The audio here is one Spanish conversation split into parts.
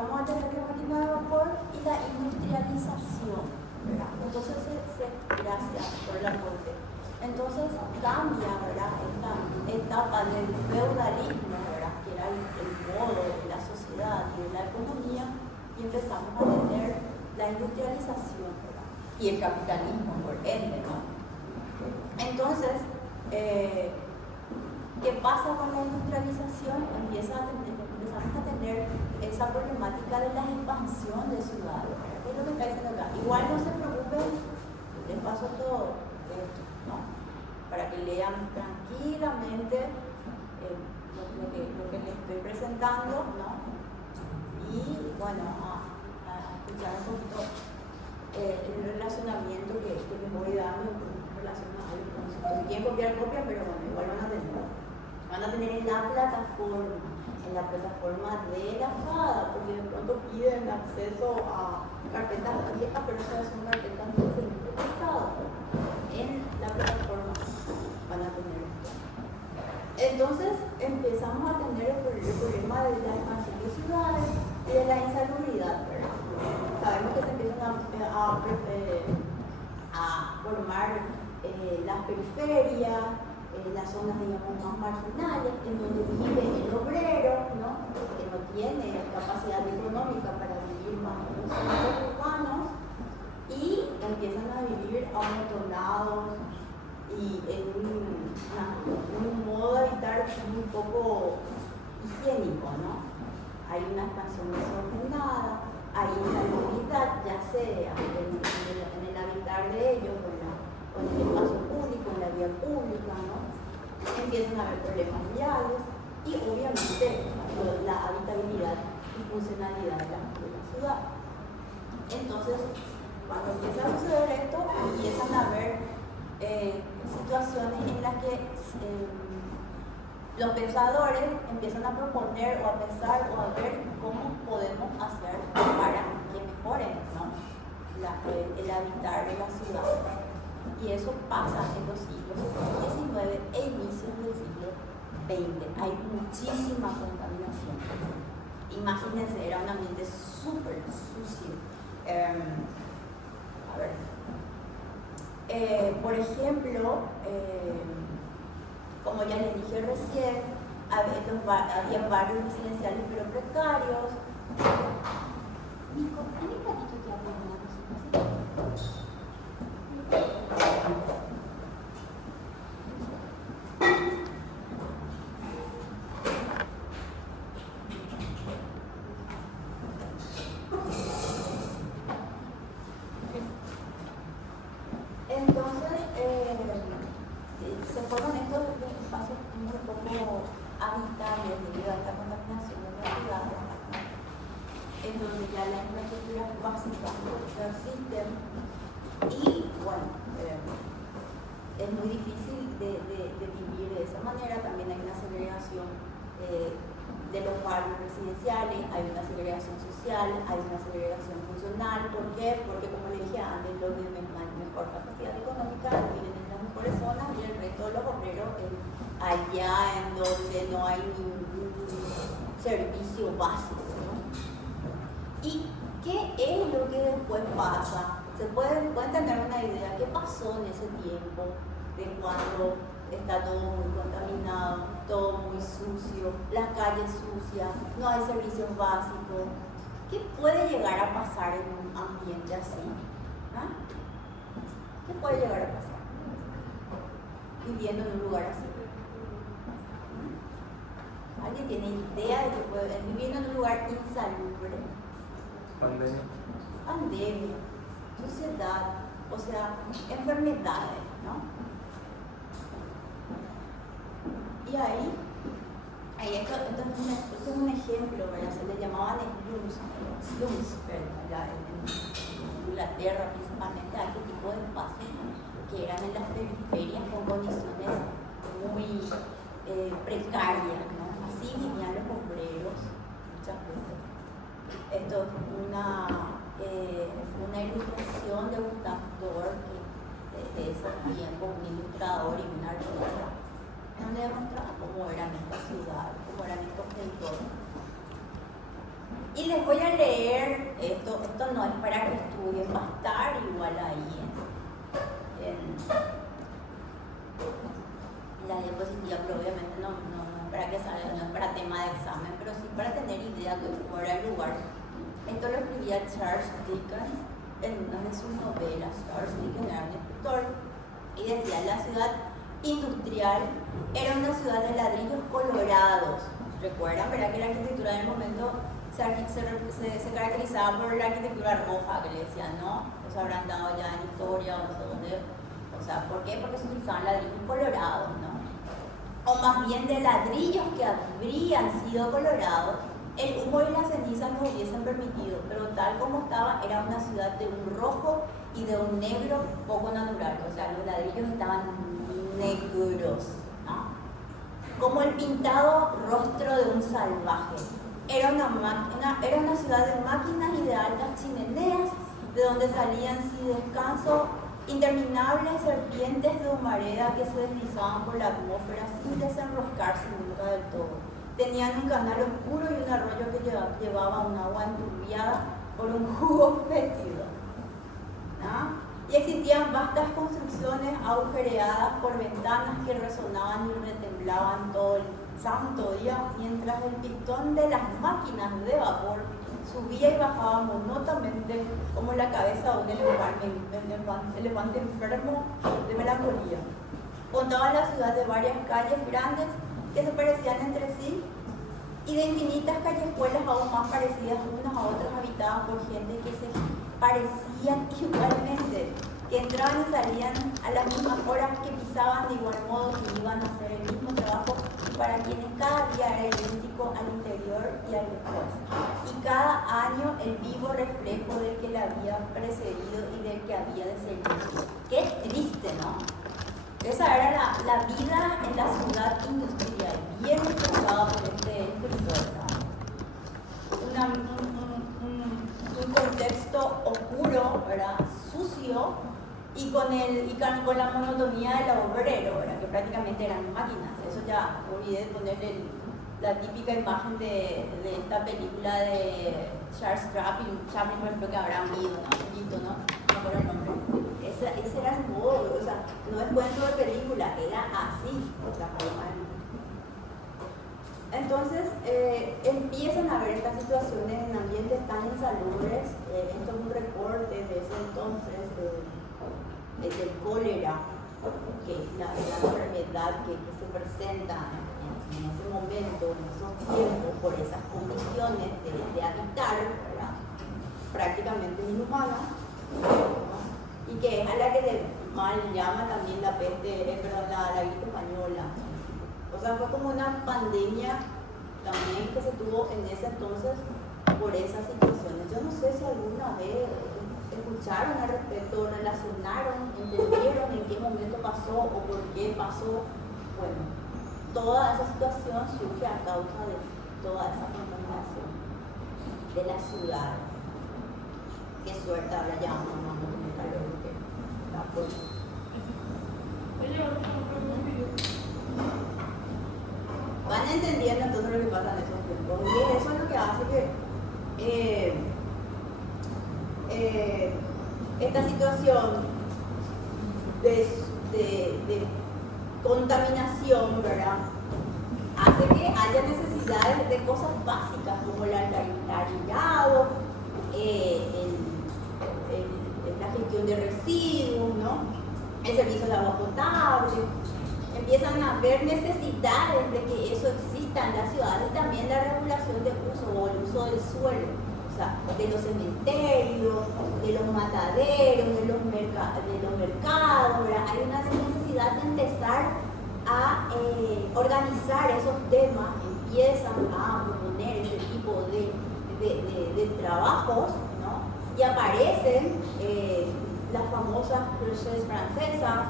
empezamos a tener la máquina de vapor y la industrialización, ¿verdad? Entonces, gracias por el aporte. Entonces cambia, ¿verdad?, esta etapa del feudalismo, ¿verdad?, que era el modo de la sociedad y de la economía, y empezamos a tener la industrialización, ¿verdad?, y el capitalismo, por ende, ¿no? Entonces, ¿qué pasa con la industrialización? Empezamos a tener esa problemática de la expansión de ciudades. ¿Qué es lo que está diciendo acá? Igual no se preocupen, les paso todo esto, ¿no?, para que lean tranquilamente lo que les estoy presentando, ¿no? Y bueno, a escuchar un poquito el relacionamiento que les voy dando en relación a los conceptos. Si quieren copiar, copia, pero bueno, igual van a tener en la plataforma de la FADA, porque de pronto piden acceso a carpetas viejas, pero esas son carpetas de publicadas. En la plataforma van a tener esto. Entonces empezamos a tener el problema de la expansión de ciudades y de la insalubridad, ¿verdad? Sabemos que se empiezan a formar las periferias, las zonas, digamos, más marginales, en donde vive el obrero, ¿no?, que no tiene capacidad económica para vivir más en los centros urbanos, y empiezan a vivir amontonados y en un modo de habitar un poco higiénico, ¿no? Hay una expansión desordenada, hay insalubridad, ya sea en el habitar de ellos, o en el espacio público, en la vía pública, ¿no? Empiezan a haber problemas viales y obviamente la habitabilidad y funcionalidad de la ciudad. Entonces, cuando empieza a suceder esto, empiezan a haber situaciones en las que los pensadores empiezan a proponer o a pensar o a ver cómo podemos hacer para que mejore, ¿no?, el habitar de la ciudad. Y eso pasa en los siglos XIX e inicios del siglo XX. Hay muchísima contaminación. Imagínense, era un ambiente súper sucio. A ver. Por ejemplo, como ya les dije recién, había barrios residenciales pero precarios. Nico, ¿tiene un ratito que habla de una cosita? Entonces, se forman estos espacios muy poco habitables debido a esta contaminación de la ciudad, en donde ya las infraestructuras básicas no existen y, bueno, es muy difícil de vivir de esa manera. También hay una segregación de los barrios residenciales, hay una segregación social, hay una segregación funcional. ¿Por qué? Porque, como le dije antes, los de mejor capacidad económica viven en las mejores zonas y el resto de los obreros allá en donde no hay ningún servicio básico, ¿no? ¿Y qué es lo que después pasa? Se pueden tener una idea qué pasó en ese tiempo de cuando está todo muy contaminado, todo muy sucio, las calles sucias, no hay servicios básicos. ¿Qué puede llegar a pasar en un ambiente así? ¿Ah? ¿Qué puede llegar a pasar viviendo en un lugar así? ¿Alguien tiene idea de que puede viviendo en un lugar insalubre? Pandemia, sociedad, o sea, enfermedades, ¿no? Y ahí esto es un ejemplo, ¿verdad? Se le llamaban slums, allá en Inglaterra principalmente, a este tipo de espacios, ¿no?, que eran en las periferias con condiciones muy precarias, ¿no? Así vivían los obreros muchas veces. Esto es una ilustración de Gustave Doré, de ese tiempo, un ilustrador y un artista, donde demostraba cómo eran estas ciudades, cómo eran estos entornos. Y les voy a leer, esto no es para que estudien, va a estar igual ahí en la diapositiva, pero obviamente no para que salga, no es para tema de examen, pero sí para tener idea de cómo era el lugar. Esto lo escribía Charles Dickens en una de sus novelas. Charles Dickens era un escritor y decía: la ciudad industrial era una ciudad de ladrillos colorados. ¿Recuerdan, verdad, que la arquitectura del momento se caracterizaba por la arquitectura roja, que le decían, ¿no? Los habrán dado ya en historia o no sé dónde. O sea, ¿por qué? Porque se utilizaban ladrillos colorados, ¿no? O más bien de ladrillos que habrían sido colorados, el humo y la ceniza no hubiesen permitido, pero tal como estaba, era una ciudad de un rojo y de un negro poco natural. O sea, los ladrillos estaban negros, ¿no? Como el pintado rostro de un salvaje. Era una ciudad de máquinas y de altas chimeneas, de donde salían sin descanso interminables serpientes de humareda que se deslizaban por la atmósfera sin desenroscarse nunca del todo. Tenían un canal oscuro y un arroyo que llevaba un agua enturbiada por un jugo fétido, ¿no? Y existían vastas construcciones agujereadas por ventanas que resonaban y retemblaban todo el santo día, mientras el pistón de las máquinas de vapor subía y bajaba monótonamente como la cabeza de un elefante enfermo de melancolía. Contaba la ciudad de varias calles grandes que se parecían entre sí y de infinitas callejuelas aún más parecidas unas a otras, habitadas por gente que se parecían igualmente, que entraban y salían a las mismas horas, que pisaban de igual modo, que iban a hacer el mismo trabajo, y para quienes cada día era idéntico al interior y al después, y cada año el vivo reflejo del que la había precedido y del que había de seguir. Qué triste, ¿no? Esa era la vida en la ciudad industrial, bien expresada por este escritor, ¿no? Un contexto oscuro, ¿verdad? Sucio, y con la monotonía del obrero, ¿verdad? Que prácticamente eran máquinas. Eso ya olvidé de ponerle la típica imagen de esta película de Charles Chaplin, por ejemplo, que habrán visto, ¿no? No recuerdo el nombre. Ese era el modo, o sea, no es cuento de película, era así, o sea, entonces empiezan a ver estas situaciones en ambientes tan insalubres. Esto es un reporte de ese entonces del cólera, que es la enfermedad que se presenta en ese momento, en esos tiempos, por esas condiciones de habitar, ¿verdad? Prácticamente inhumanas, ¿no? Y que es a la que le mal llama también la gripe española. O sea, fue como una pandemia también que se tuvo en ese entonces por esas situaciones. Yo no sé si alguna vez escucharon al respecto, relacionaron, entendieron en qué momento pasó o por qué pasó. Bueno, toda esa situación surge a causa de toda esa contaminación de la ciudad. Qué suerte ahora ya no tiene calor, que está por... Van entendiendo entonces lo que pasa en esos tiempos. Y eso es lo que hace que esta situación de contaminación, ¿verdad?, hace que haya necesidades de cosas básicas como el alcantarillado, la gestión de residuos, ¿no?, el servicio de agua potable. Empiezan a haber necesidades de que eso exista en las ciudades, y también la regulación de uso o el uso del suelo, o sea, de los cementerios, de los mataderos, de los mercados, ¿verdad? Hay una necesidad de empezar a organizar esos temas, empiezan a proponer ese tipo de trabajos, ¿no? Y aparecen las famosas cruces francesas,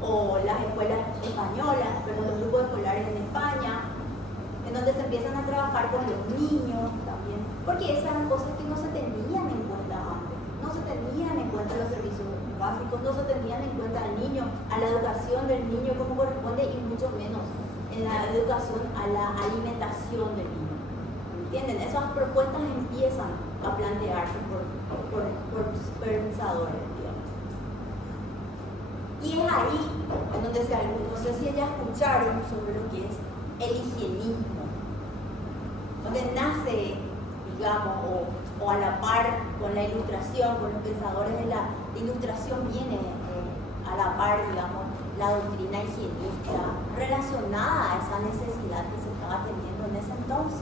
o las escuelas españolas, pero los grupos escolares en España, en donde se empiezan a trabajar con los niños también, porque esas eran cosas que no se tenían en cuenta antes, no se tenían en cuenta los servicios básicos, no se tenían en cuenta al niño, a la educación del niño como corresponde, y mucho menos en la educación a la alimentación del niño. ¿Entienden? Esas propuestas empiezan a plantearse por pensadores, digamos. Y es ahí en donde no sé si ya escucharon sobre lo que es el higienismo, donde nace, digamos, o a la par con la ilustración, con los pensadores de la ilustración, viene a la par, digamos, la doctrina higienista relacionada a esa necesidad que se estaba teniendo en ese entonces.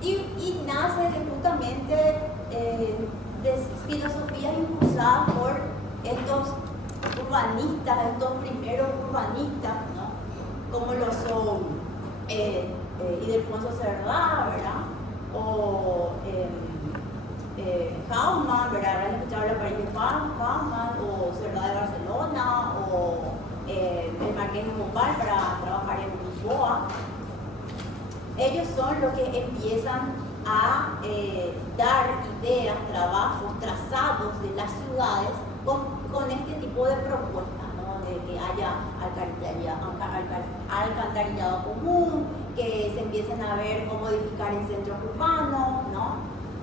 Y nace justamente de filosofías impulsadas por estos urbanistas, estos primeros urbanistas, ¿no? Como lo son Ildefonso Cerdá, ¿verdad? O Haussmann, ¿verdad? ¿Habrán escuchado la París de Haussmann? O Cerdá de Barcelona, o el Marqués de Pombal para trabajar en Lisboa. Ellos son los que empiezan a dar ideas, trabajos, trazados de las ciudades con este tipo de propuestas, ¿no? De que haya alcantarillado común, que se empiecen a ver cómo edificar en centros urbanos, ¿no?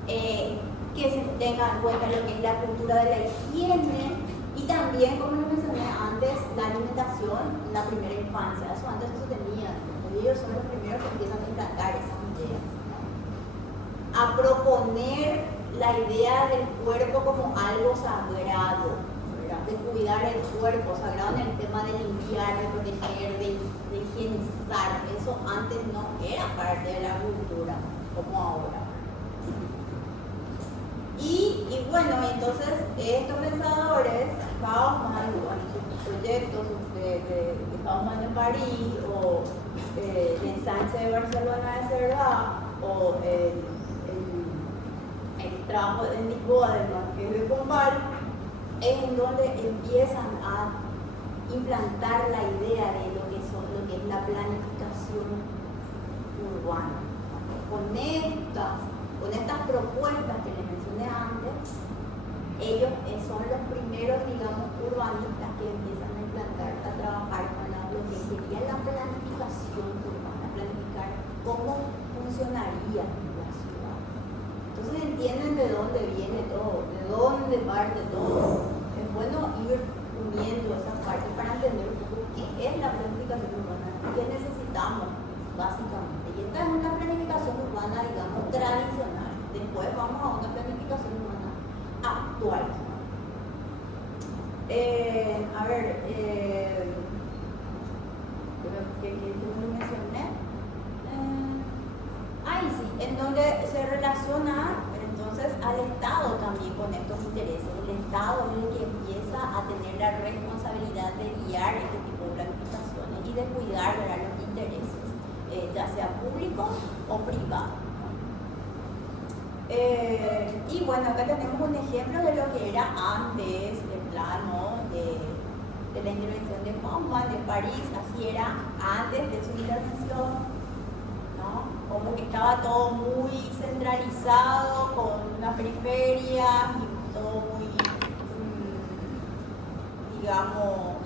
Que se tenga en cuenta lo que es la cultura de la higiene y también, como lo mencioné antes, la alimentación en la primera infancia. Eso antes no se tenía. Ellos son los primeros que empiezan a implantar esas ideas, ¿no? A proponer la idea del cuerpo como algo sagrado, ¿verdad? De cuidar el cuerpo, sagrado en el tema de limpiar, de proteger, de higienizar. Eso antes no era parte de la cultura como ahora. Y bueno, entonces estos pensadores, Haussmann, sus proyectos de Haussmann en París, o el ensanche de Barcelona de Cerdá, o el trabajo en Lisboa del Marqués de Pombal, es en donde empiezan a implantar la idea de lo que es la planificación urbana. Con estas propuestas que les mencioné antes, ellos son los primeros, digamos, urbanistas que empiezan a implantar, a trabajar con lo que sería la planificación urbana, planificar cómo funcionaría la ciudad. Entonces entienden de dónde viene todo, de dónde parte todo. Es bueno ir uniendo esas partes para entender un poco qué es la planificación urbana, qué necesitamos básicamente. Y esta es una planificación urbana, digamos, tradicional. Después vamos a una planificación urbana actual. A ver, ¿qué lo mencioné? Ahí sí, en donde se relaciona entonces al Estado también con estos intereses. El Estado es el que empieza a tener la responsabilidad de guiar este tipo de planificaciones y de cuidar los intereses, ya sea públicos o privados. Y bueno, acá tenemos un ejemplo de lo que era antes el plano de la intervención de Haussmann de París. Así era antes de su intervención, ¿no? Como que estaba todo muy centralizado, con una periferia y todo muy, digamos,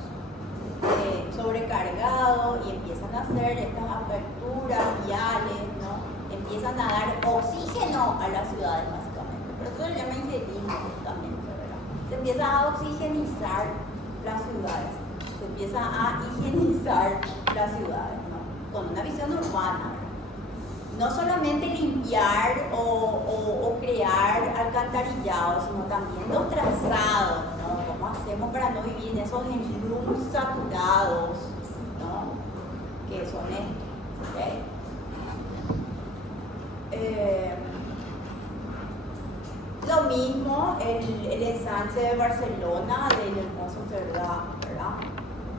sobrecargado, y empiezan a hacer estas aperturas viales, ¿no? Empiezan a dar oxígeno a las ciudades básicamente, pero eso se llama higienismo justamente, ¿verdad? Se empieza a oxigenizar las ciudades, se empieza a higienizar las ciudades, ¿no? Con una visión urbana, ¿verdad? No solamente limpiar o crear alcantarillados, sino también los trazados, ¿no? ¿Cómo hacemos para no vivir en esos enlums saturados, ¿no? Que son estos, ¿ok? Lo mismo el ensanche de Barcelona de Ildefonso Cerdá, ¿verdad?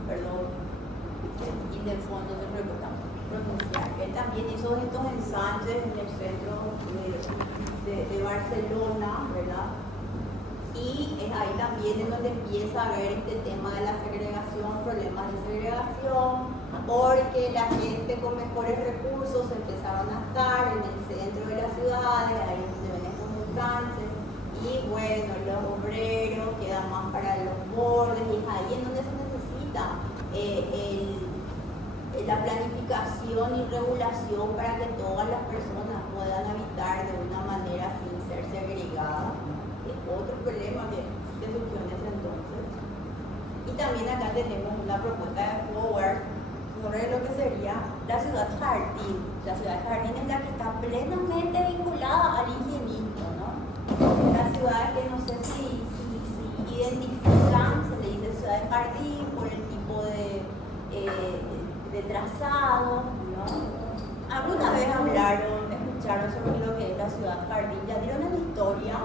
Perdón, Ildefonso se pregunta pronunciar. Él también hizo estos ensanches en el centro de Barcelona, ¿verdad? Y es ahí también en donde empieza a ver este tema de la segregación, problemas de segregación, porque la gente con mejores recursos empezaron a estar en el centro de las ciudades, ahí donde ven estos ensanches, y bueno, los obreros quedan más para los bordes, y es ahí en donde se necesita la planificación y regulación para que todas las personas puedan habitar de una manera sin ser segregada. Es otro problema que surgió en ese entonces. Y también acá tenemos una propuesta de Howard sobre lo que sería la ciudad jardín. La ciudad jardín es la que está plenamente vinculada al ingeniismo, ¿no? Las ciudades que no sé si identifican, se le dice ciudad jardín por el tipo de trazado, ¿no? ¿Alguna vez escucharon sobre lo que es la ciudad jardín? ¿Ya dieron en historia?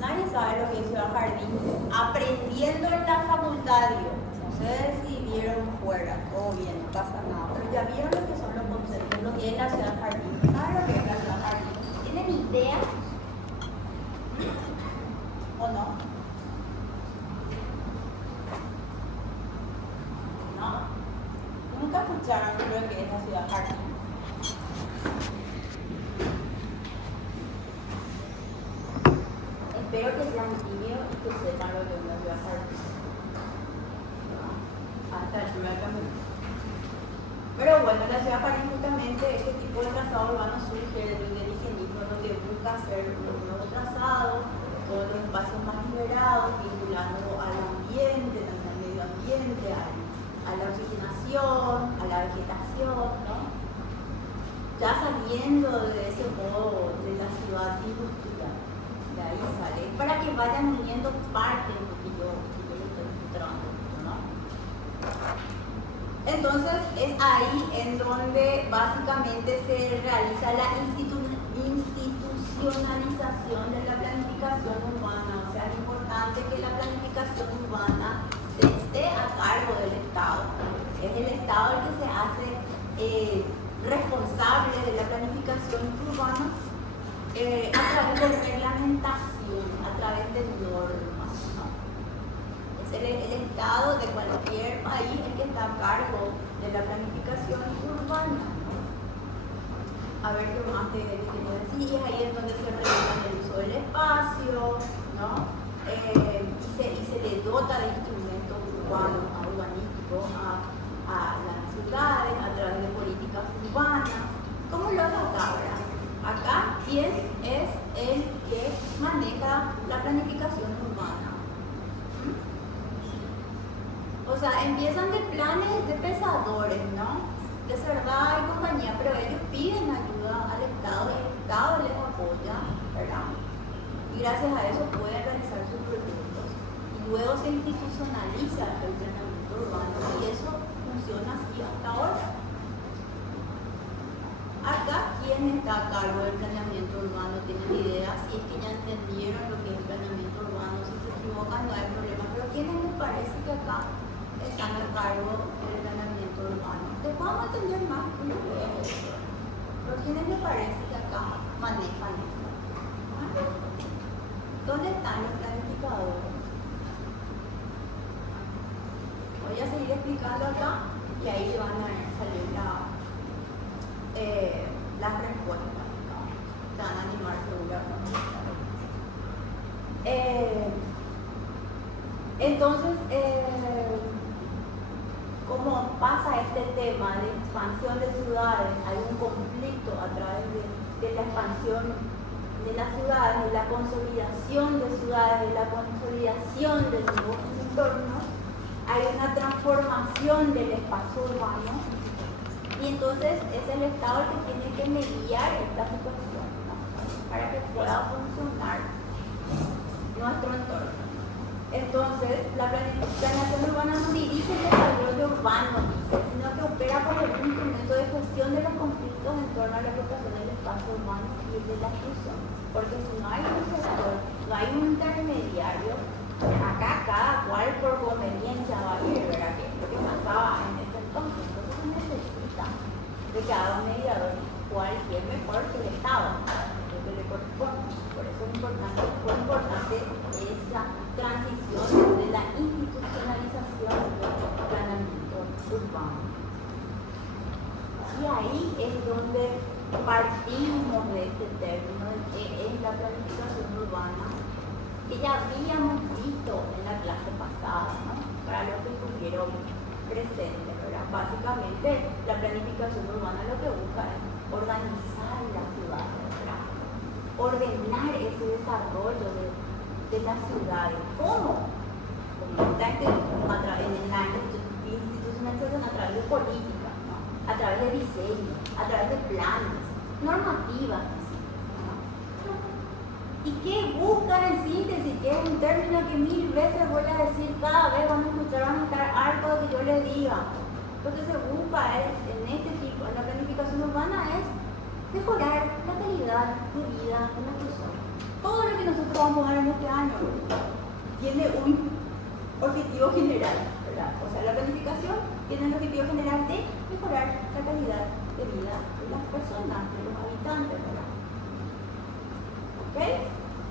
Nadie sabe lo que es ciudad jardín. Aprendiendo en la facultad, no sé si vieron fuera, todo bien, no pasa nada, pero ya vieron lo que son los conceptos, lo que es la ciudad jardín. ¿Saben lo que es la ciudad jardín? ¿Tienen idea? ¿O no? ¿No? ¿Nunca escucharon lo que es la ciudad jardín? Espero que sean tímidos y que sepan lo que es una ciudad jardín. Hasta el también. Pero bueno, la ciudad jardín justamente este tipo de trazado urbano surge del indigenismo, donde busca hacer los nuevos trazados, todos los espacios más liberados, vinculando al ambiente, también al medio ambiente, a la oxigenación, a la vegetación, ¿no? Ya saliendo de ese modo de la ciudad industrial, de ahí sale, para que vayan uniendo parte de lo que yo le estoy mostrando, ¿no? Entonces es ahí en donde básicamente se realiza la institucionalización de la planificación urbana. O sea, es importante que la planificación urbana esté a cargo del Estado. Es el Estado el que se hace responsable de la planificación urbana a través de reglamentación, a través de normas, ¿no? Es el Estado de cualquier país el que está a cargo de la planificación urbana, ¿no? A ver qué más te quiero decir. Y es ahí en donde se regula el uso del espacio, ¿no? Y se le dota de instrumentos urbanos, urbanísticos a las ciudades a través de políticas urbanas. ¿Cómo lo hace acá ahora? Acá, ¿quién es el que maneja la planificación urbana? O sea, empiezan de planes de pensadores, ¿no? De Cerdá y compañía, pero ellos piden ayuda al Estado y el Estado les apoya, ¿verdad? Y gracias a eso pueden realizar sus proyectos. Y luego se institucionaliza el planeamiento urbano y eso funciona así hasta ahora. Acá, ¿quién está a cargo del planeamiento urbano? ¿Tienen idea? Si es que ya entendieron lo que es planeamiento urbano, si se equivocan no hay problema. Pero ¿quiénes les parece que acá están a cargo del planeamiento urbano? Después vamos a entender más cómo es eso. Pero ¿quiénes les parece que acá manejan eso? ¿Dónde están los planificadores? Voy a seguir explicando acá y ahí van a salir las respuestas, ¿no? Se van a animar seguramente. Entonces, ¿cómo pasa este tema de expansión de ciudades? Hay un conflicto a través de la expansión de las ciudades, de la consolidación de ciudades, de la consolidación de nuevos entornos. Hay una transformación del espacio urbano. Y entonces es el Estado el que tiene que mediar esta situación, ¿no? Para que pueda funcionar nuestro entorno. Entonces, la planeación urbana no dirige el desarrollo urbano, sino que opera como un instrumento de gestión de los conflictos en torno a la ocupación del espacio urbano y de la exclusión. Porque si no hay un gestor, no hay un intermediario, acá cada cual por conveniencia va a ir, ¿verdad? Que es lo que pasaba en ese entonces. Entonces se necesita de que haga un mediador cualquier mejor que el Estado, lo que le corresponde. Por eso es importante, fue importante esa transición de la institucionalización del planeamiento urbano. Y ahí es donde partimos de este término de que es la planificación urbana, que ya habíamos visto en la clase pasada, ¿no? Para los que estuvieron presente, ¿verdad? Básicamente, la planificación urbana lo que busca es organizar la ciudad, ¿verdad? Ordenar ese desarrollo de las ciudades. ¿Cómo? Como está en la institucionalización a través de política, ¿no? A través de diseño, a través de planes, normativas, ¿no? ¿Y qué buscan en síntesis? Que es un término que 1000 veces voy a decir cada vez, van a escuchar, van a estar hartos de que yo les diga. Lo que se busca es, en este tipo, en la planificación urbana, es mejorar la calidad de vida de las personas. Todo lo que nosotros vamos a dar en este año tiene un objetivo general, ¿verdad? O sea, la planificación tiene el objetivo general de mejorar la calidad de vida de las personas, de los habitantes, ¿verdad? ¿Ok?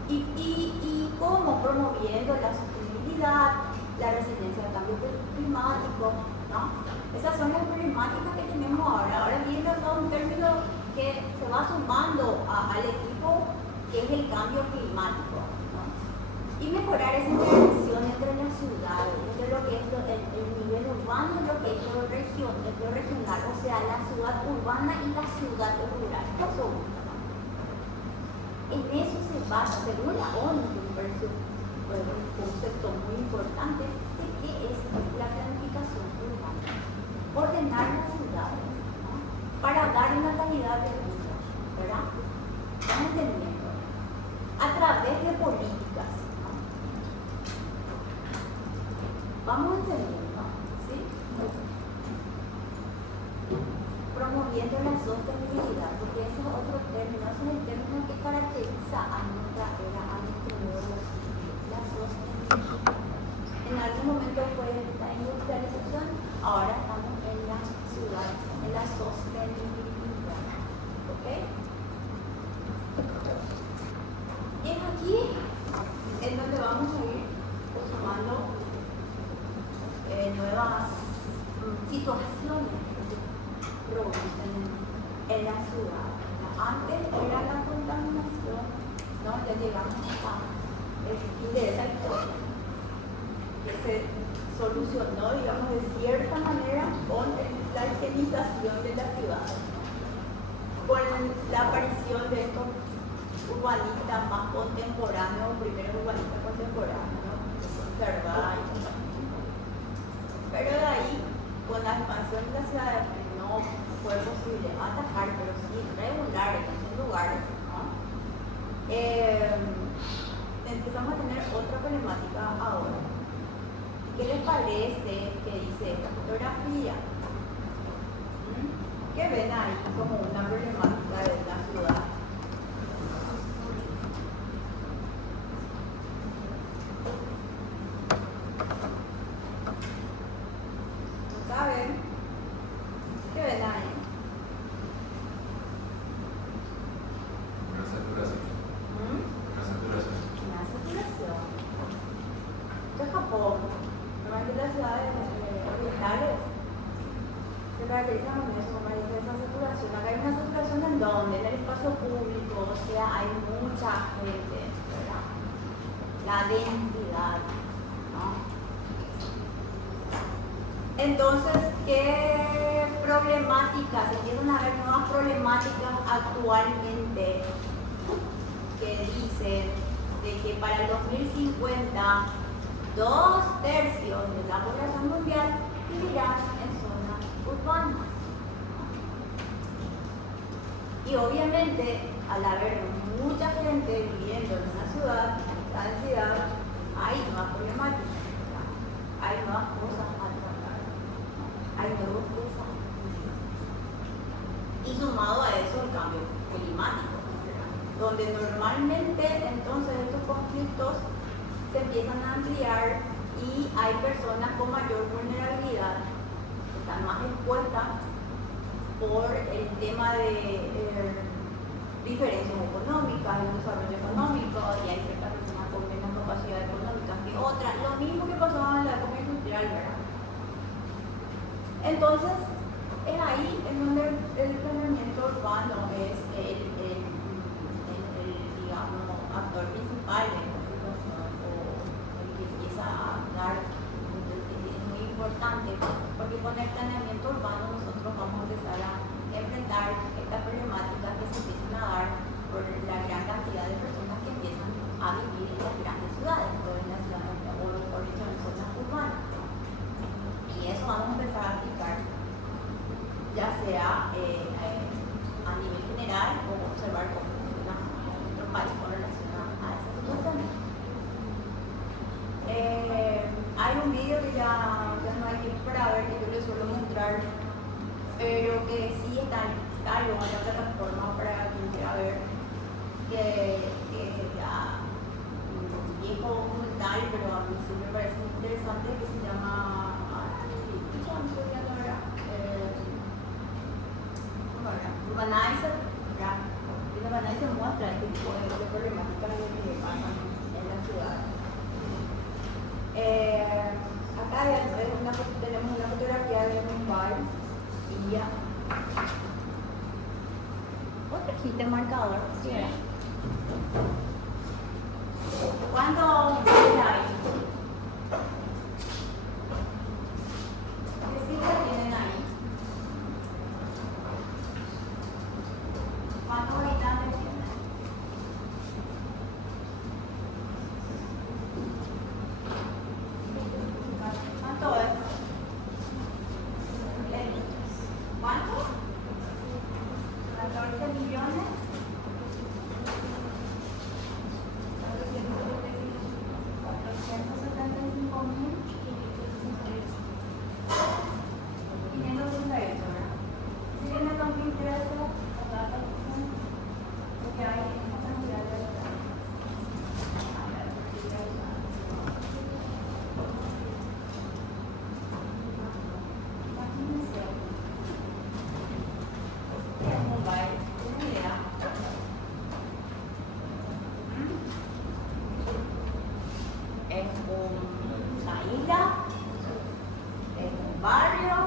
Y cómo promoviendo la sostenibilidad, la resiliencia al cambio climático, ¿no? Esas son las problemáticas que tenemos ahora. Ahora viene un término que se va sumando al equipo, que es el cambio climático, ¿no? Y mejorar esa interacción entre las ciudades, entre lo que es el nivel urbano y lo que es lo regional, o sea, la ciudad urbana y la ciudad rural. Eso, ¿no? En eso se basa, según la ONU, que me parece un concepto muy importante, de qué es la planificación urbana. Ordenar las ciudades, ¿no? Para dar una calidad de vida, ¿verdad? ¿Están entendiendo? A través de políticas, ¿no? Vamos entendiendo, ¿sí? Promoviendo la sostenibilidad, porque ese es otro término, ese es el término que caracteriza a nuestra era, a nuestro nuevo siglo, la sostenibilidad. En algún momento fue la industrialización, ahora estamos en la ciudad, en la sostenibilidad. ¿Ok? Y es aquí en donde vamos a ir sumando nuevas situaciones que se producen en la ciudad. Antes era la contaminación, ¿no? Ya llegamos a el fin de esa historia, que se solucionó, digamos, de cierta manera con la higienización de la ciudad, con la aparición de estos urbanistas más contemporáneos, primeros urbanistas contemporáneos, ¿no? Conservar y todo. Pero de ahí, con la expansión de la ciudad, no fue posible atacar, pero sí regular en esos lugares, ¿no? Empezamos a tener otra problemática ahora. ¿Qué les parece que dice esta fotografía? ¿Qué ven ahí como una problemática de la ciudad? ¿No saben? ¿Qué ven ahí? Una saturación. Una saturación. Una saturación. Esto es Japón. Normalmente las ciudades orientales se caracterizan con eso, como dice esa saturación. Acá hay una saturación en donde, en el espacio público, o sea, hay mucha gente, ¿verdad? La densidad, ¿no? Entonces, ¿qué problemáticas? Empiezan a haber nuevas problemáticas actualmente que dicen de que para el 2050 2/3 de la población mundial vivirá en zonas urbanas. Y obviamente, al haber mucha gente viviendo en una ciudad, la densidad, hay nuevas problemáticas, ¿verdad? Hay nuevas cosas a tratar, hay nuevos desafíos. Y sumado a eso el cambio climático, ¿verdad? Donde normalmente entonces estos conflictos se empiezan a ampliar y hay personas con mayor vulnerabilidad que están más expuestas por el tema de diferencias económicas, el desarrollo económico, y hay ciertas personas con menos capacidad económica que otras, lo mismo que pasaba en la época industrial, ¿verdad? Entonces, es ahí en donde el planeamiento urbano es el digamos, actor principal de esta situación, o el que empieza a dar, es muy importante, porque mirar o observar cómo funciona otro país con relación a esa situación. Hay un video que ya no hay tiempo para ver, que yo les suelo mostrar, pero que sí está en la plataforma para quien quiera ver, que sería un viejo documental, pero a mí sí me parece muy interesante, que se llama... Humanizer, ¿verdad? Y la Humanizer muestra este tipo de problemáticas que pasan en la ciudad. Acá tenemos una fotografía de Mumbai y ya. ¿Vos trajiste marcador? Sí, ¿verdad? ¿Cuánto hay? ¿Qué cifras tienen ahí? ¿Cuántos habitantes tienen? ¿Cuánto es? ¿Cuánto? 14 millones. 475.568, ¿verdad? Si tiene tanto interés por la traducción, porque hay una cantidad de imagínense, ¿qué es Mumbai? ¿Tienen idea? Es una isla, es un barrio,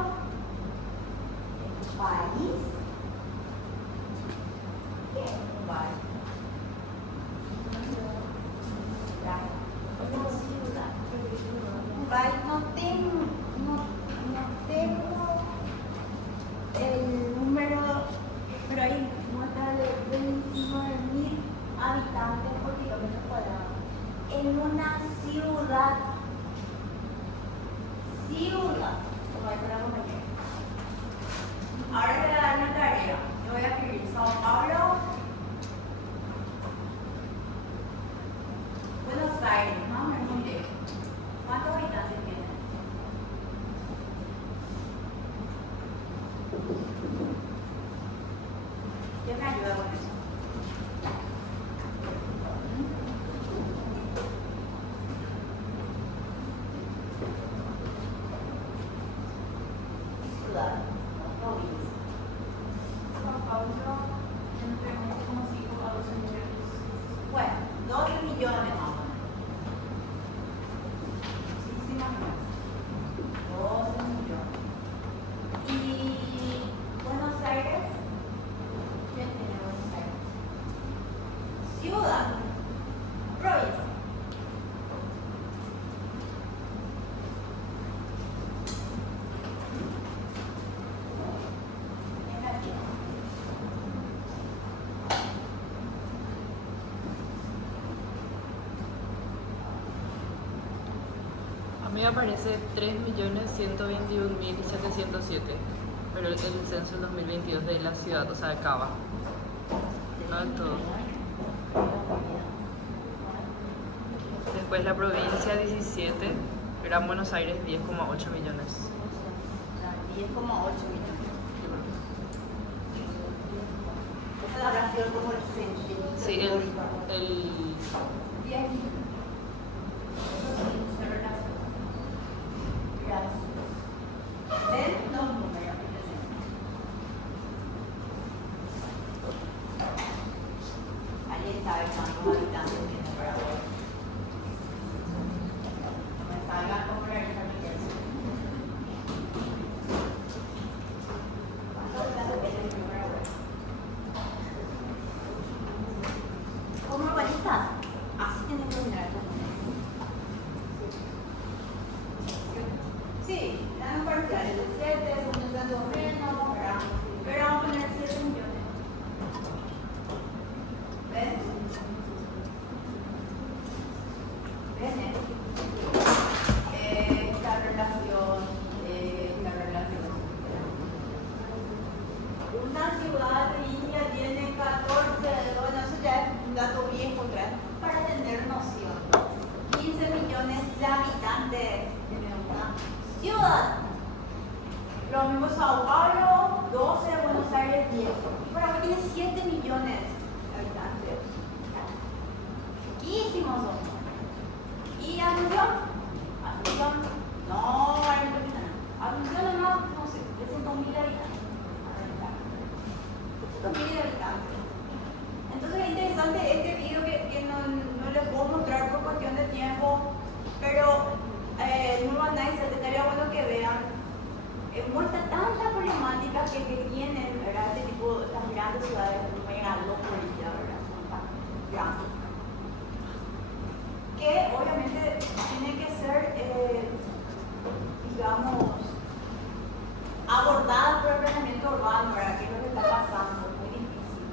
es un país. ¿Qué es Mumbai? Una ciudad. Mumbai no tengo el número, pero ahí muestra de 29.000 habitantes por kilómetro cuadrado. En una ciudad, como esperamos aquí. Ahora le voy a dar una tarea. Yo voy a escribir Sao Paulo, Buenos Aires, más o menos muy lejos. ¿Cuántos habitantes tiene? ¿Quién me ayuda con eso? Ciudad, provincia. São Paulo, entre 1,5 a 12 millones. Bueno, 12 millones más o menos. Muchísimas más. 12 millones. ¿Y Buenos Aires? ¿Quién tiene Buenos Aires? Ciudad. Provincia. Es aquí. A mí me aparece 3.121.707, pero el censo en 2022 de la ciudad, o sea, de Cava. No del todo. Después la provincia 17, Gran Buenos Aires 10,8 millones. 10,8 millones. Esa habrá sido como el censo. Sí, el 10 millones. Gracias. ¿Ven? Los números. ¿Alguien sabe cuántos habitantes tiene Paraguay? Me salga a comprar esa riqueza. ¿Cuántos habitantes tiene Paraguay? ¿Cómo urbanistas? Así tienen que mirar el número. Sí, dan parciales de 7, son un tanto menos, ¿verdad? Pero vamos a poner 7 millones. ¿Ven? 105.000 habitantes. Entonces es interesante este video que no les puedo mostrar por cuestión de tiempo, pero Urban Nice estaría bueno que vean. Muestra tantas problemáticas que tienen, ¿verdad? Este tipo, las grandes ciudades, megalópolis, ¿verdad? Son tan grandes. Que obviamente tienen que ser, digamos, abordadas por el planeamiento urbano, ¿verdad? Que es lo que está pasando, es muy difícil.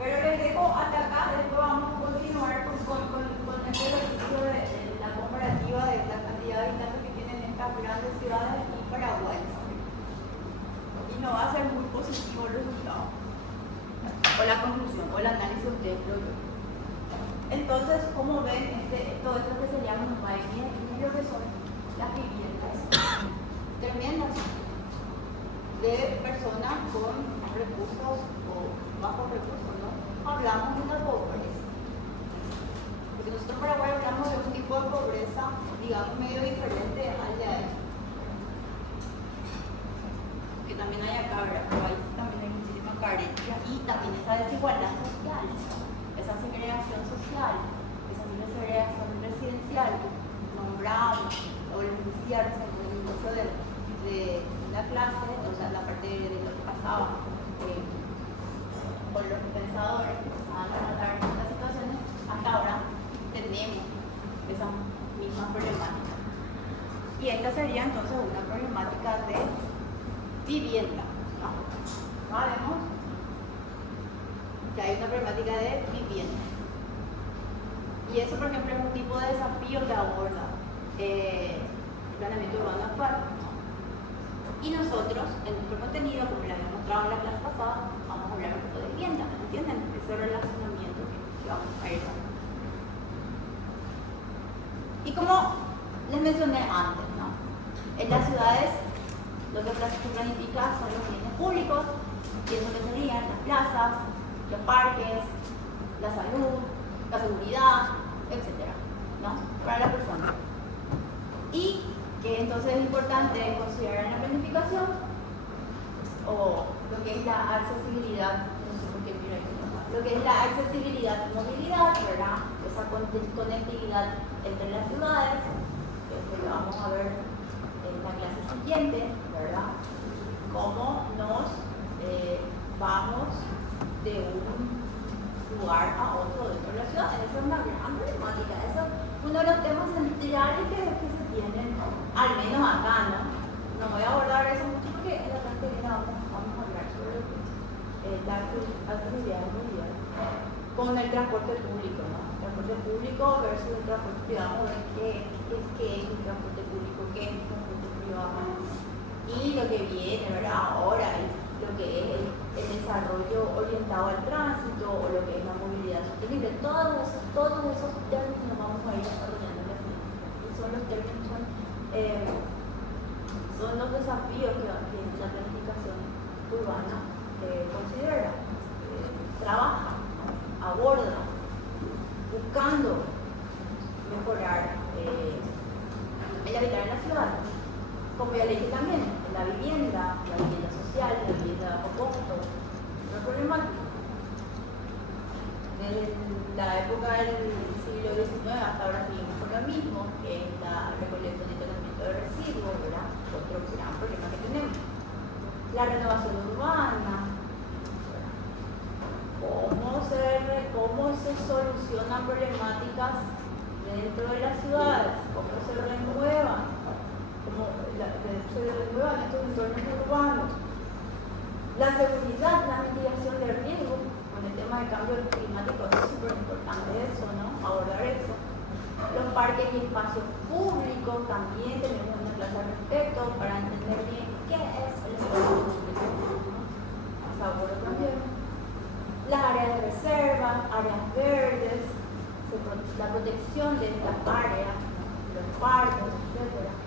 Pero les dejo hasta acá, después vamos a continuar con el ejercicio de la comparativa de la cantidad de habitantes que tienen estas grandes ciudades y Paraguay. Y no va a ser muy positivo el resultado, o la conclusión, o el análisis de ustedes, creo yo. Entonces, como ven, todo esto que se llama un país, miren lo que son las viviendas tremendas de personas con recursos o bajos recursos, ¿no? Hablamos de una pobreza. Porque nosotros en Paraguay hablamos de un tipo de pobreza, digamos, medio diferente al de ahí. Que también hay acá, ¿verdad? Pero ahí también hay muchísima carencia y también esa desigualdad social, esa segregación social, esa segregación residencial. Nombramos o les decía en el inicio de la clase, o sea, la parte de lo que pasaba con los pensadores que empezaban a tratar estas situaciones, hasta ahora tenemos esas mismas problemáticas. Y esta sería entonces una problemática de vivienda, ¿no? Sabemos que hay una problemática de vivienda. Y eso, por ejemplo, es un tipo de desafío que aborda el planeamiento urbano actual. Y nosotros, en nuestro contenido, como les había mostrado en la clase pasada, vamos a hablar un poco de vivienda, ¿entienden? Ese relacionamiento que vamos a ir dando. Y como les mencioné antes, ¿no? En las ciudades, lo que se planifica son los bienes públicos, y eso que serían las plazas, los parques, la salud, la seguridad, etc., ¿no? Para la persona. Y que entonces es importante considerar en la planificación o lo que es la accesibilidad, no sé por qué miro aquí, lo que es la accesibilidad y movilidad, ¿verdad? Esa conectividad entre las ciudades, que lo vamos a ver en la clase siguiente, ¿verdad? Cómo nos vamos de un lugar a otro dentro de la ciudad. Esa es una gran problemática. Eso es uno de los temas centrales que se tienen, al menos acá, ¿no? No voy a abordar eso mucho porque en la clase que viene vamos a hablar sobre la accesibilidad y movilidad con el transporte público, ¿no? El transporte público versus el transporte privado, ver qué es el transporte público, qué es el transporte privado. Y lo que viene, ¿verdad? Ahora es lo que es el desarrollo orientado al tránsito o lo que es la movilidad sostenible. Todos esos términos nos vamos a ir desarrollando en la planificación. Son los términos, son los desafíos que la planificación urbana considera, trabaja, aborda, buscando mejorar el habitar en la ciudad. Como ya le dije también, la vivienda social, la vivienda de bajo costo, no es problemática. Desde la época del siglo XIX hasta ahora seguimos con lo mismo, que es la recolección y tratamiento de residuos, ¿verdad? Otro gran problema que tenemos. La renovación urbana, cómo se solucionan problemáticas dentro de las ciudades, cómo se renuevan estos entornos urbanos. La seguridad, la mitigación de riesgo, con el tema del cambio climático es súper importante eso, ¿no? Abordar eso. Los parques y espacios públicos también tenemos una clase al respecto para entender bien qué es el espacio público, ¿no? Se aborda también. Las áreas de reserva, áreas verdes, la protección de estas áreas, los parques, etc.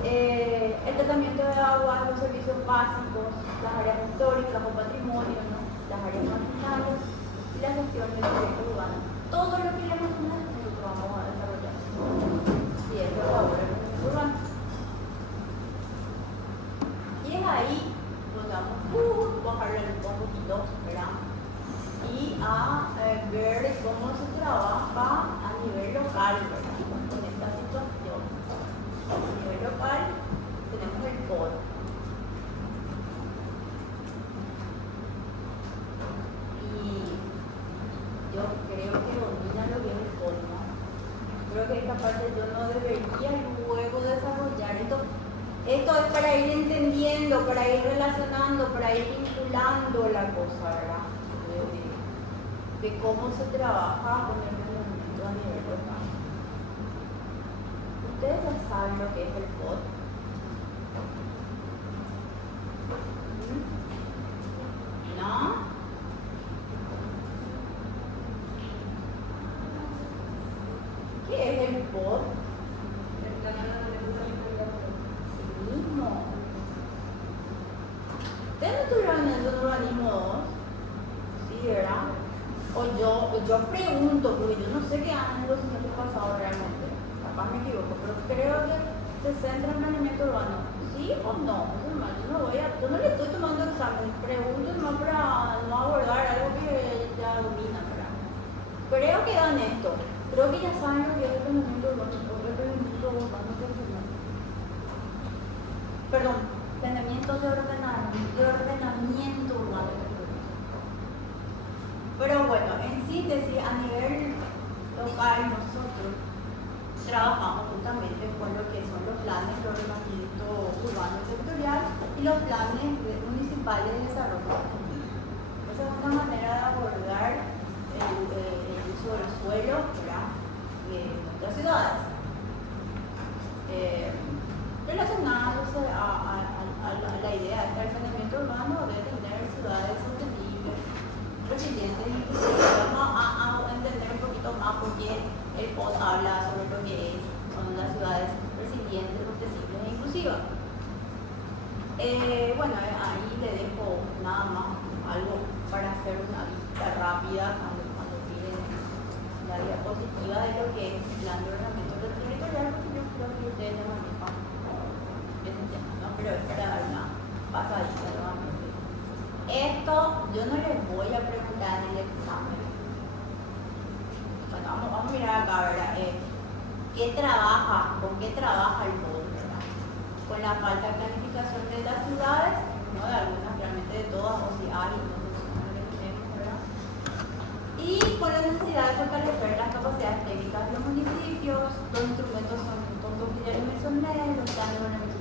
El tratamiento de agua, los servicios básicos, las áreas históricas o patrimonio, ¿no? Las áreas marginales y la gestión del proyecto urbano. Todo lo que le mencioné nosotros vamos a desarrollar. Y eso es ahora el proyecto urbano. Y es ahí donde vamos a bajarle el botón parte yo no debería luego desarrollar esto. Esto es para ir entendiendo, para ir relacionando, para ir vinculando la cosa, ¿verdad? De cómo se trabaja con el rendimiento a nivel local. Ustedes ya saben lo que es el POT. ¿No? ¿Qué es el POT? Sí mismo. ¿Ustedes no tuvieron eso en urbanismo 2? Sí, ¿verdad? O yo pregunto, porque yo no sé qué han los semestres pasados realmente. Capaz me equivoco, pero creo que se centra en planeamiento urbano. ¿Sí o no? Yo no le estoy tomando examen, pregunto nomás para no abordar algo que ya domina, ¿verdad? Creo que dan esto. Creo que ya saben lo que es el planeamiento urbano. Perdón, planeamiento de ordenamiento urbano. Pero bueno, en síntesis, a nivel local, nosotros trabajamos justamente con lo que son los planes de ordenamiento urbano y territorial y los planes municipales de desarrollo. Esa es una manera de abordar el uso del suelo, ¿verdad?, de nuestras ciudades, relacionándose a la idea de este planeamiento urbano de tener ciudades sostenibles, resilientes y inclusivas. Vamos a entender un poquito más porque el POT habla sobre lo que son las ciudades resilientes, sostenibles e inclusivas. Bueno, ahí le dejo nada más algo para hacer una vista rápida cuando miren la diapositiva de lo que es el plan de ordenamiento territorial, porque yo creo que ustedes ya manejan ese tema, ¿no? Pero es para dar una pasadita nuevamente. Esto yo no les voy a preguntar en el examen. Bueno, vamos a mirar acá, ¿verdad? ¿Con qué trabaja el POT, ¿verdad? Con la falta de planificación de las ciudades, no de algunas, realmente de todas, o si hay, no tenemos, ¿verdad? Y con la necesidad de fortalecer las capacidades técnicas de los municipios. Los instrumentos son los que ya les mencioné, los planes de ordenamiento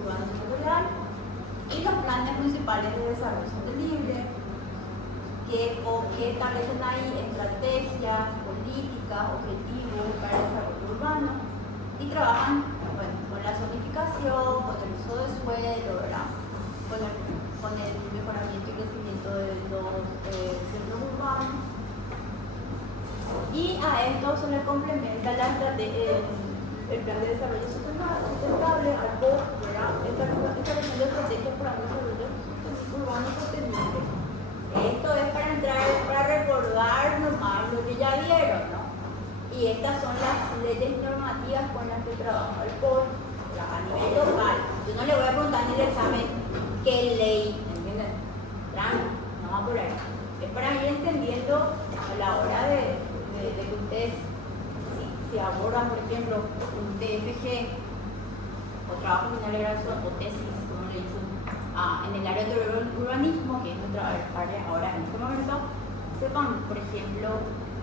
urbano y territorial y los planes municipales de desarrollo sostenible, que establecen ahí estrategias, políticas, objetivos para el desarrollo urbano y trabajan, bueno, con la zonificación, con el uso de suelo, ¿verdad?, con el mejoramiento y crecimiento de los centros urbanos. Y a esto se le complementa el plan de desarrollo sustentable al POT, ¿verdad?, estableciendo estrategias para un desarrollo urbano sostenible. Esto es para recordar nomás lo que ya vieron, ¿no? Y estas son las leyes normativas con las que trabaja el POT a nivel local. Yo no le voy a preguntar en el examen qué ley, ¿entienden? No va por ahí. Es para ir entendiendo a la hora de que ustedes, si abordan, por ejemplo, un TFG o trabajo final de grado o tesis, como le dicen, en el área de urbanismo, que es nuestra área ahora en este momento, sepan, por ejemplo,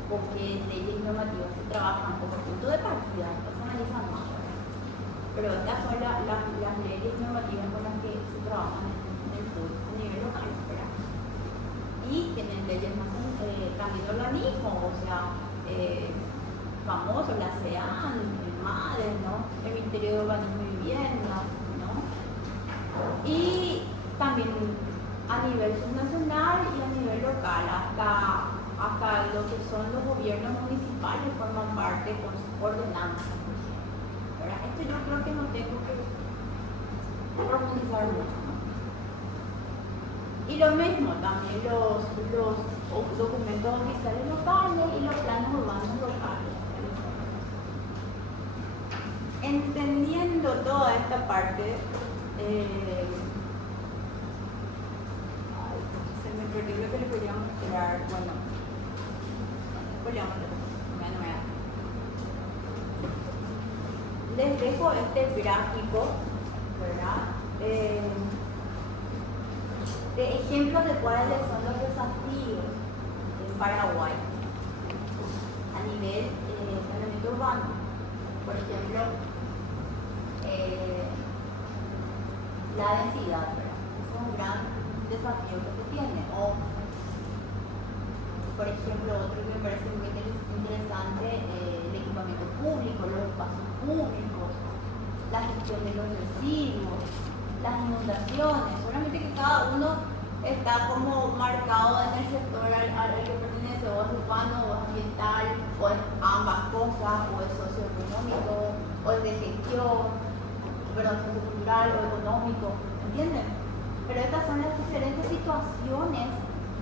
con qué leyes normativas se trabajan como punto de partida, entonces analizan más. Pero estas son las leyes normativas con las que se trabajan en el POT a nivel local, ¿verdad? Y tienen leyes más también de organismo, o sea, famosos, la CEAN, el MADES, ¿no?, el Ministerio de Urbanismo y Vivienda, ¿no? Y también a nivel subnacional y a nivel local, hasta lo que son los gobiernos municipales forman parte con sus ordenanzas. ¿Verdad? Esto yo creo que no tengo que profundizar mucho, ¿no? Y lo mismo, también los documentos oficiales locales y los planes urbanos locales. Entendiendo toda esta parte, se me perdió lo que les quería mostrar. Bueno, les dejo este gráfico, ¿verdad?, de ejemplos de cuáles son los desafíos en Paraguay a nivel planeamiento urbano. Por ejemplo, la densidad, ¿verdad? Es un gran desafío que se tiene. O, por ejemplo, otro que me parece muy interesante, el equipamiento público, los espacios públicos, la gestión de los residuos, las inundaciones. Solamente que cada uno está como marcado en el sector al que pertenece, o es urbano, o es ambiental, o es ambas cosas, o es socioeconómico, o es de gestión, perdón, sociocultural o económico, ¿entienden? Pero estas son las diferentes situaciones,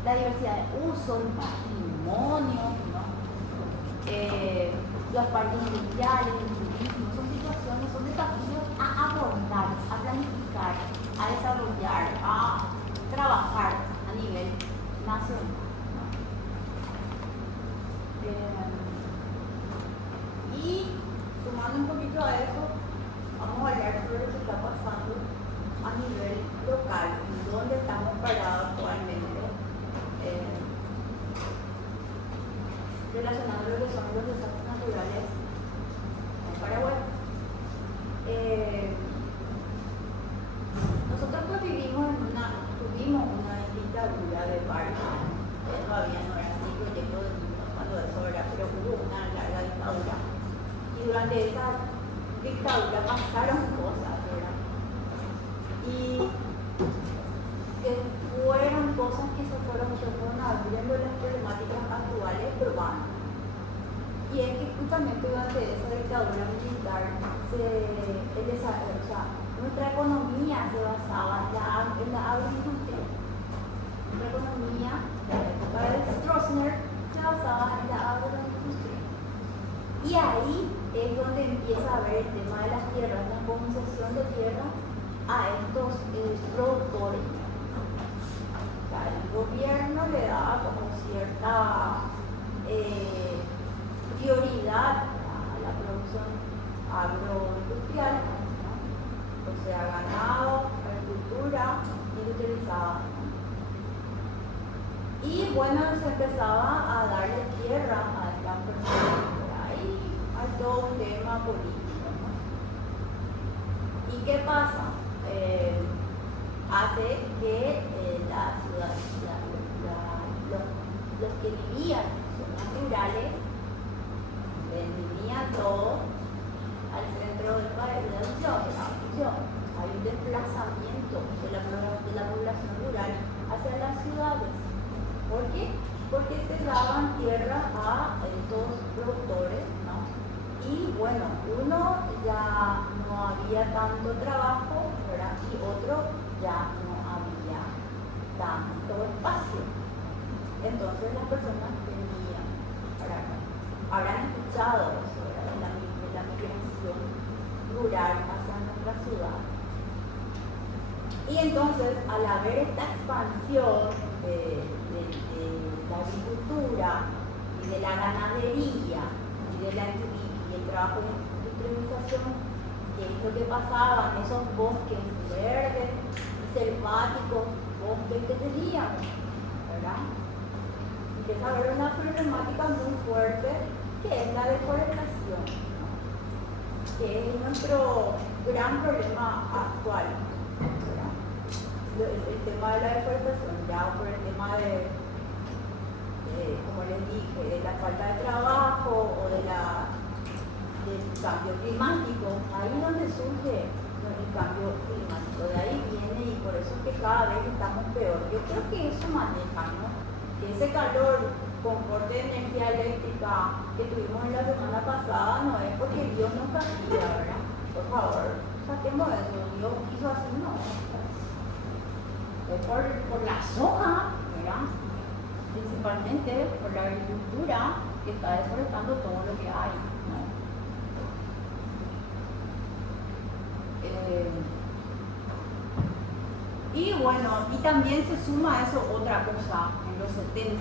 la diversidad de uso, el patrimonio, ¿no? Los parques industriales, el turismo, son situaciones, son desafíos a abordar, a planificar, a desarrollar, a trabajar a nivel nacional, ¿no? Y sumando un poquito a eso, vamos a hablar sobre lo que está pasando a nivel local, en dónde estamos parados actualmente, relacionando lo que son los desastres naturales en Paraguay. Nosotros pues tuvimos una dictadura de varios años, todavía no era así proyecto cuando eso era, pero hubo una larga dictadura y durante esa dictadura pasaron cosas, ¿verdad? Y fueron cosas que se fueron abriendo las problemáticas actuales urbanas. Y es que justamente durante esa dictadura militar nuestra economía se basaba en la agroindustria. Nuestra economía, en la época de Stroessner, se basaba en la agroindustria. Y ahí es donde empieza a ver el tema de las tierras, la concesión de tierras a estos productores. O sea, el gobierno le daba como cierta prioridad a la producción agroindustrial, ¿no? O sea, ganado, agricultura industrializada, ¿no? Y bueno, se empezaba a darle tierra a estas personas. Ahí hay todo un tema político, ¿no? ¿Y qué pasa? Hace que la ciudad, los que vivían en zonas rurales, vivían todos al centro del país, de la ciudad. Hay un desplazamiento de la población rural hacia las ciudades. ¿Por qué? Porque se daban tierra a estos productores, ¿no? Y bueno, uno ya no había tanto trabajo, ¿verdad? Y otro ya no había tanto espacio. Entonces las personas venían para acá. Habrán escuchado eso, ¿verdad? De la migración rural hacia nuestra ciudad. Y entonces, al haber esta expansión de la agricultura y de la ganadería y del trabajo de industrialización, que es lo que pasaba en esos bosques verdes y selváticos, bosques que teníamos, ¿verdad? Empieza a haber una problemática muy fuerte que es la deforestación, ¿no? Que es nuestro gran problema actual, ¿verdad? El tema de la deforestación, ya por el tema de como les dije, de la falta de trabajo o del cambio climático, ahí es donde surge el cambio climático, de ahí viene y por eso es que cada vez estamos peor. Yo creo que eso maneja, ¿no? Que ese calor con corte de energía eléctrica que tuvimos en la semana pasada no es porque Dios nos castiga, ¿verdad? Por favor, saquemos eso, Dios hizo así, no. Es por la soja, ¿verdad? Principalmente por la agricultura que está deforestando todo lo que hay, ¿no? Y bueno, y también se suma a eso otra cosa, en los 70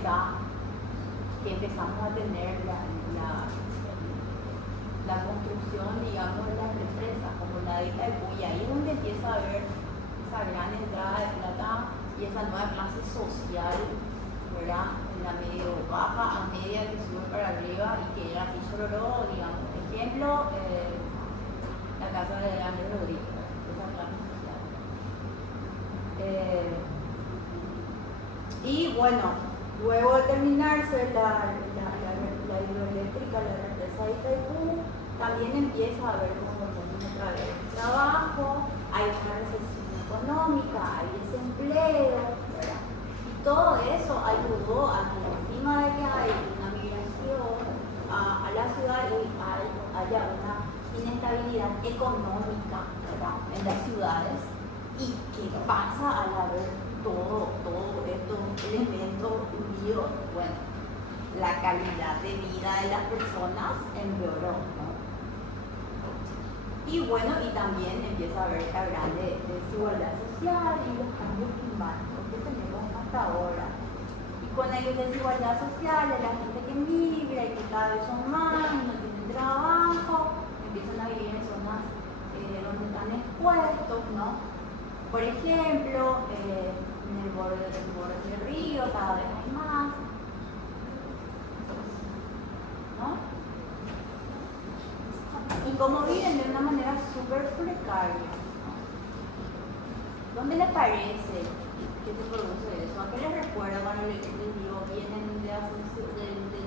que empezamos a tener la construcción, digamos, de las represas, como la de Itaipú, y ahí es donde empieza a haber esa gran entrada de plata y esa nueva clase social, ¿verdad? En la medio baja a media que sube para arriba y que era así solo, digamos. Ejemplo, de Andrés Rodríguez, esa clase social. Y bueno, luego de terminarse la hidroeléctrica, la represa de Itaipú, también empieza a haber como otra vez trabajo, hay una recesión económica, hay desempleo, ¿verdad? Y todo eso ayudó a que encima de que hay una migración a la ciudad y haya una inestabilidad económica, ¿verdad?, en las ciudades. ¿Y qué pasa al haber todo estos elementos unidos? Bueno, la calidad de vida de las personas empeoró, ¿no? Y bueno, y también empieza a haber esta gran desigualdad social y los cambios climáticos que tenemos hasta ahora. Y con la desigualdad social de la gente que migra y que cada vez son más y no tienen trabajo, empiezan a vivir en zonas donde están expuestos, ¿no? Por ejemplo, en el borde del río cada vez hay más, ¿no? Y como viven de una manera súper precaria, ¿no? ¿Dónde les parece que se produce eso? ¿A qué les recuerda cuando les digo vienen de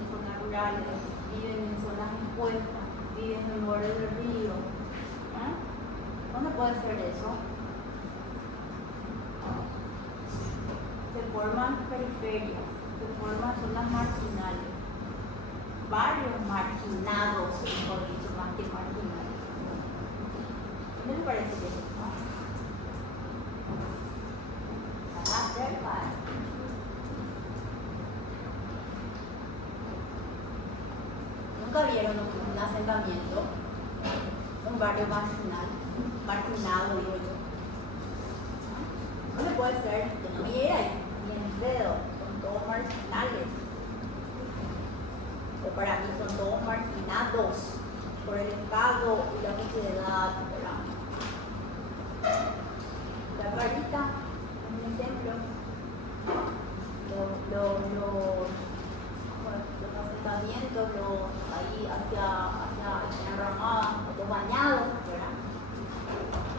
zonas rurales, viven en zonas expuestas, viven en el borde del río? ¿Eh? ¿Dónde puede ser eso? Se forman periferias, se forman zonas marginales, barrios marginados, mejor dicho, más que marginales. ¿No les parece que eso? Para cerca. ¿Nunca vieron un asentamiento? Un barrio marginado, digo yo. ¿Dónde puede ser? Que no viera ahí, ni en pedo, son todos marginales. O para mí son todos marginados por el Estado y la sociedad, ¿verdad? La Barrita, un ejemplo, los asentamientos, ahí hacia Ramada, los bañados, ¿verdad?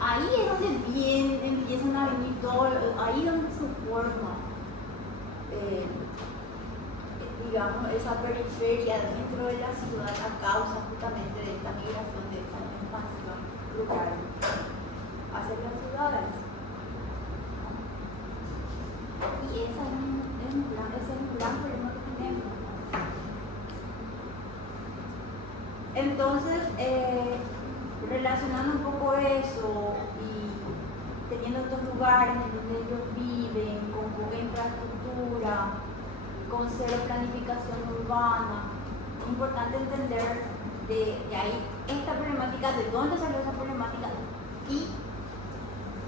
Ahí es donde bien empiezan a venir todo, ahí es donde se forma, digamos, esa periferia dentro de la ciudad a causa justamente de esta migración, de esta expansión rural hacia las ciudades. Y ese es un gran problema que tenemos. Entonces, relacionando un poco eso y teniendo estos lugares en donde ellos viven, con poca infraestructura, con cero planificación urbana, es importante entender de ahí esta problemática, de dónde salió esa problemática y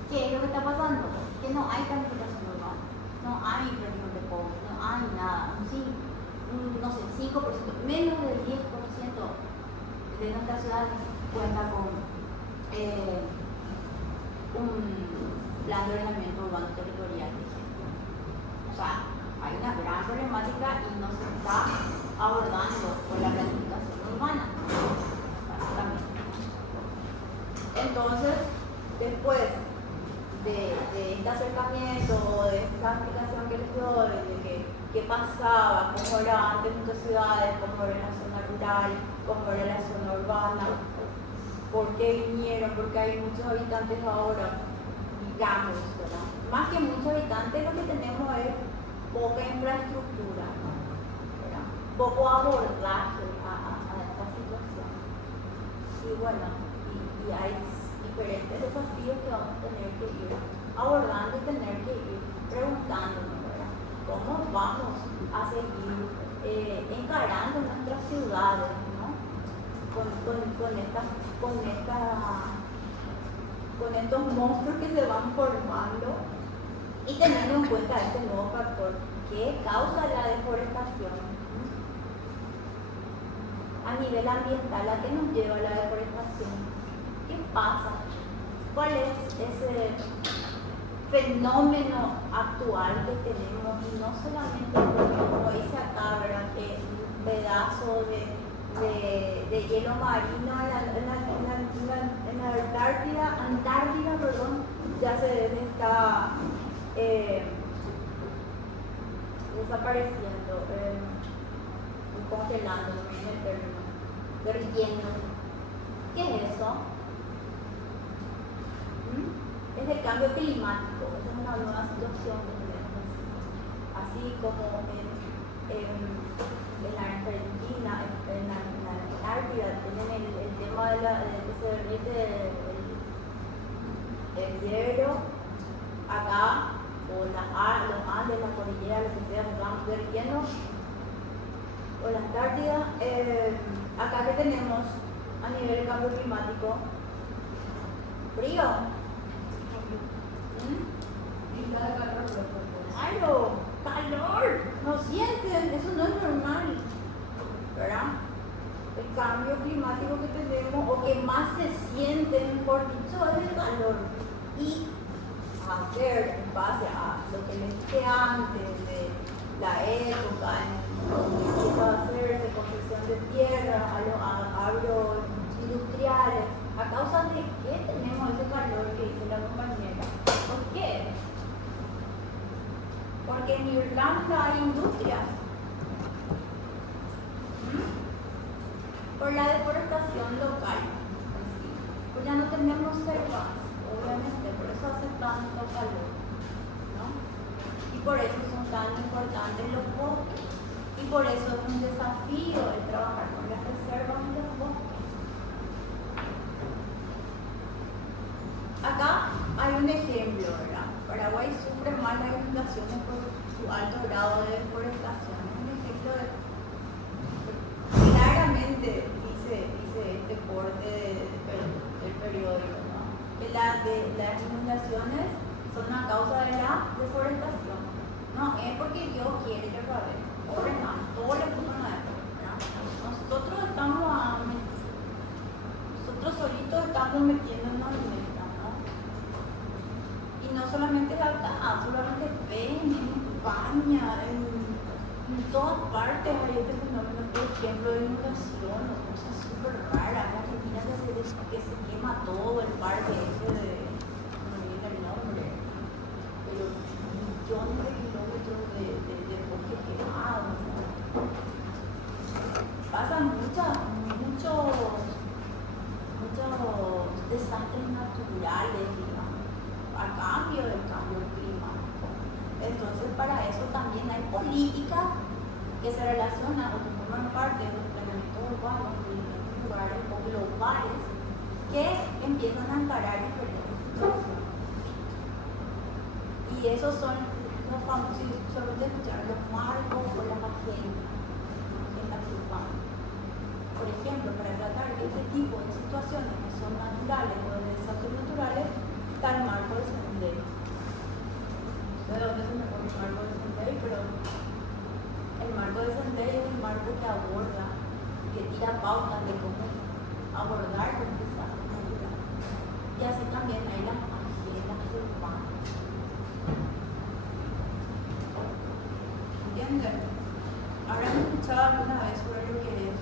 qué es lo que está pasando. Que no hay planificación urbana, no hay inversión de pobres, no hay nada, no sé, 5%, menos del 10% de nuestras ciudades cuenta con un plan de ordenamiento urbano territorial. O sea, hay una gran problemática y no se está abordando con la planificación urbana, básicamente. Entonces, después de este acercamiento, de esta explicación que les doy, de qué pasaba, cómo era antes nuestras ciudades, cómo era la zona rural, cómo era la zona urbana, por qué vinieron, porque hay muchos habitantes ahora, digamos, ¿verdad? Más que muchos habitantes, lo que tenemos es poca infraestructura, ¿verdad? Poco abordaje a esta situación. Y bueno, y hay diferentes desafíos que vamos a tener que ir abordando y tener que ir preguntándonos, ¿verdad? ¿Cómo vamos a seguir encarando nuestras ciudades, ¿no? con estos monstruos que se van formando y teniendo en cuenta este nuevo factor que causa la deforestación a nivel ambiental, a qué nos lleva la deforestación, qué pasa, cuál es ese fenómeno actual que tenemos, y no solamente como dice acá, ¿verdad?, que un pedazo de hielo marino en la en la Antártida, perdón, ya se está desapareciendo, congelando, no es el término, derritiendo. ¿Qué es eso? Es el cambio climático. Esta es una nueva situación que tenemos. Así como en la Argentina, en la Antártida, tienen el tema de que se derrite el hielo. Acá, o los Andes, la cordillera, lo que sea, se van derritiendo. O la Antártida. Acá que tenemos a nivel de cambio climático, frío. ¡Claro! ¡Calor! ¿No sienten? Eso no es normal, ¿verdad? El cambio climático que tenemos, o que más se siente, mejor dicho, es el calor. Y hacer, en base a lo que les dije antes de la época en donde empieza a hacerse construcción de tierra, a los agroindustriales, ¿a causa de qué tenemos ese calor que dice la compañera? ¿Por qué? Porque en Irlanda hay industrias. Por la deforestación local. Pues ya no tenemos selvas, obviamente, por eso hace tanto calor, ¿no? Y por eso son tan importantes los bosques. Y por eso es un desafío el trabajar con las reservas y los bosques. Acá hay un ejemplo, ¿verdad? Paraguay sufre más las inundaciones por su alto grado de deforestación. Es un ejemplo de, claramente dice este corte del periódico, ¿no? Que las inundaciones son a causa de la deforestación. No es porque Dios quiere que lo haga. Pobre más, todo le puso una época, nosotros solitos estamos metiéndonos en esta, ¿no? Y no solamente acá, solamente en España, en todas partes hay este fenómeno, por ejemplo, de inundación o cosas súper raras. En Argentina que se quema todo el parque ese de, no me viene el nombre, pero millones de kilómetros de bosque quemado, ¿no? Pasan muchos desastres naturales, digamos, a cambio del cambio climático. Entonces, para eso también hay políticas que se relacionan o que forman parte de los planeamientos urbanos, rurales o globales, que empiezan a encarar diferentes situaciones. Y esos son los famosos, solamente escuchar los marcos o las agendas urbanas. Por ejemplo, para tratar este tipo de situaciones que son naturales o de desastres naturales, está el marco de Sendai. No sé de dónde se me pone el marco de Sendai, pero el marco de Sendai es un marco que aborda, que tira pautas de cómo abordar los desastres naturales. Y así también hay las agendas urbanas. ¿Entienden? ¿Habrán escuchado alguna vez sobre lo que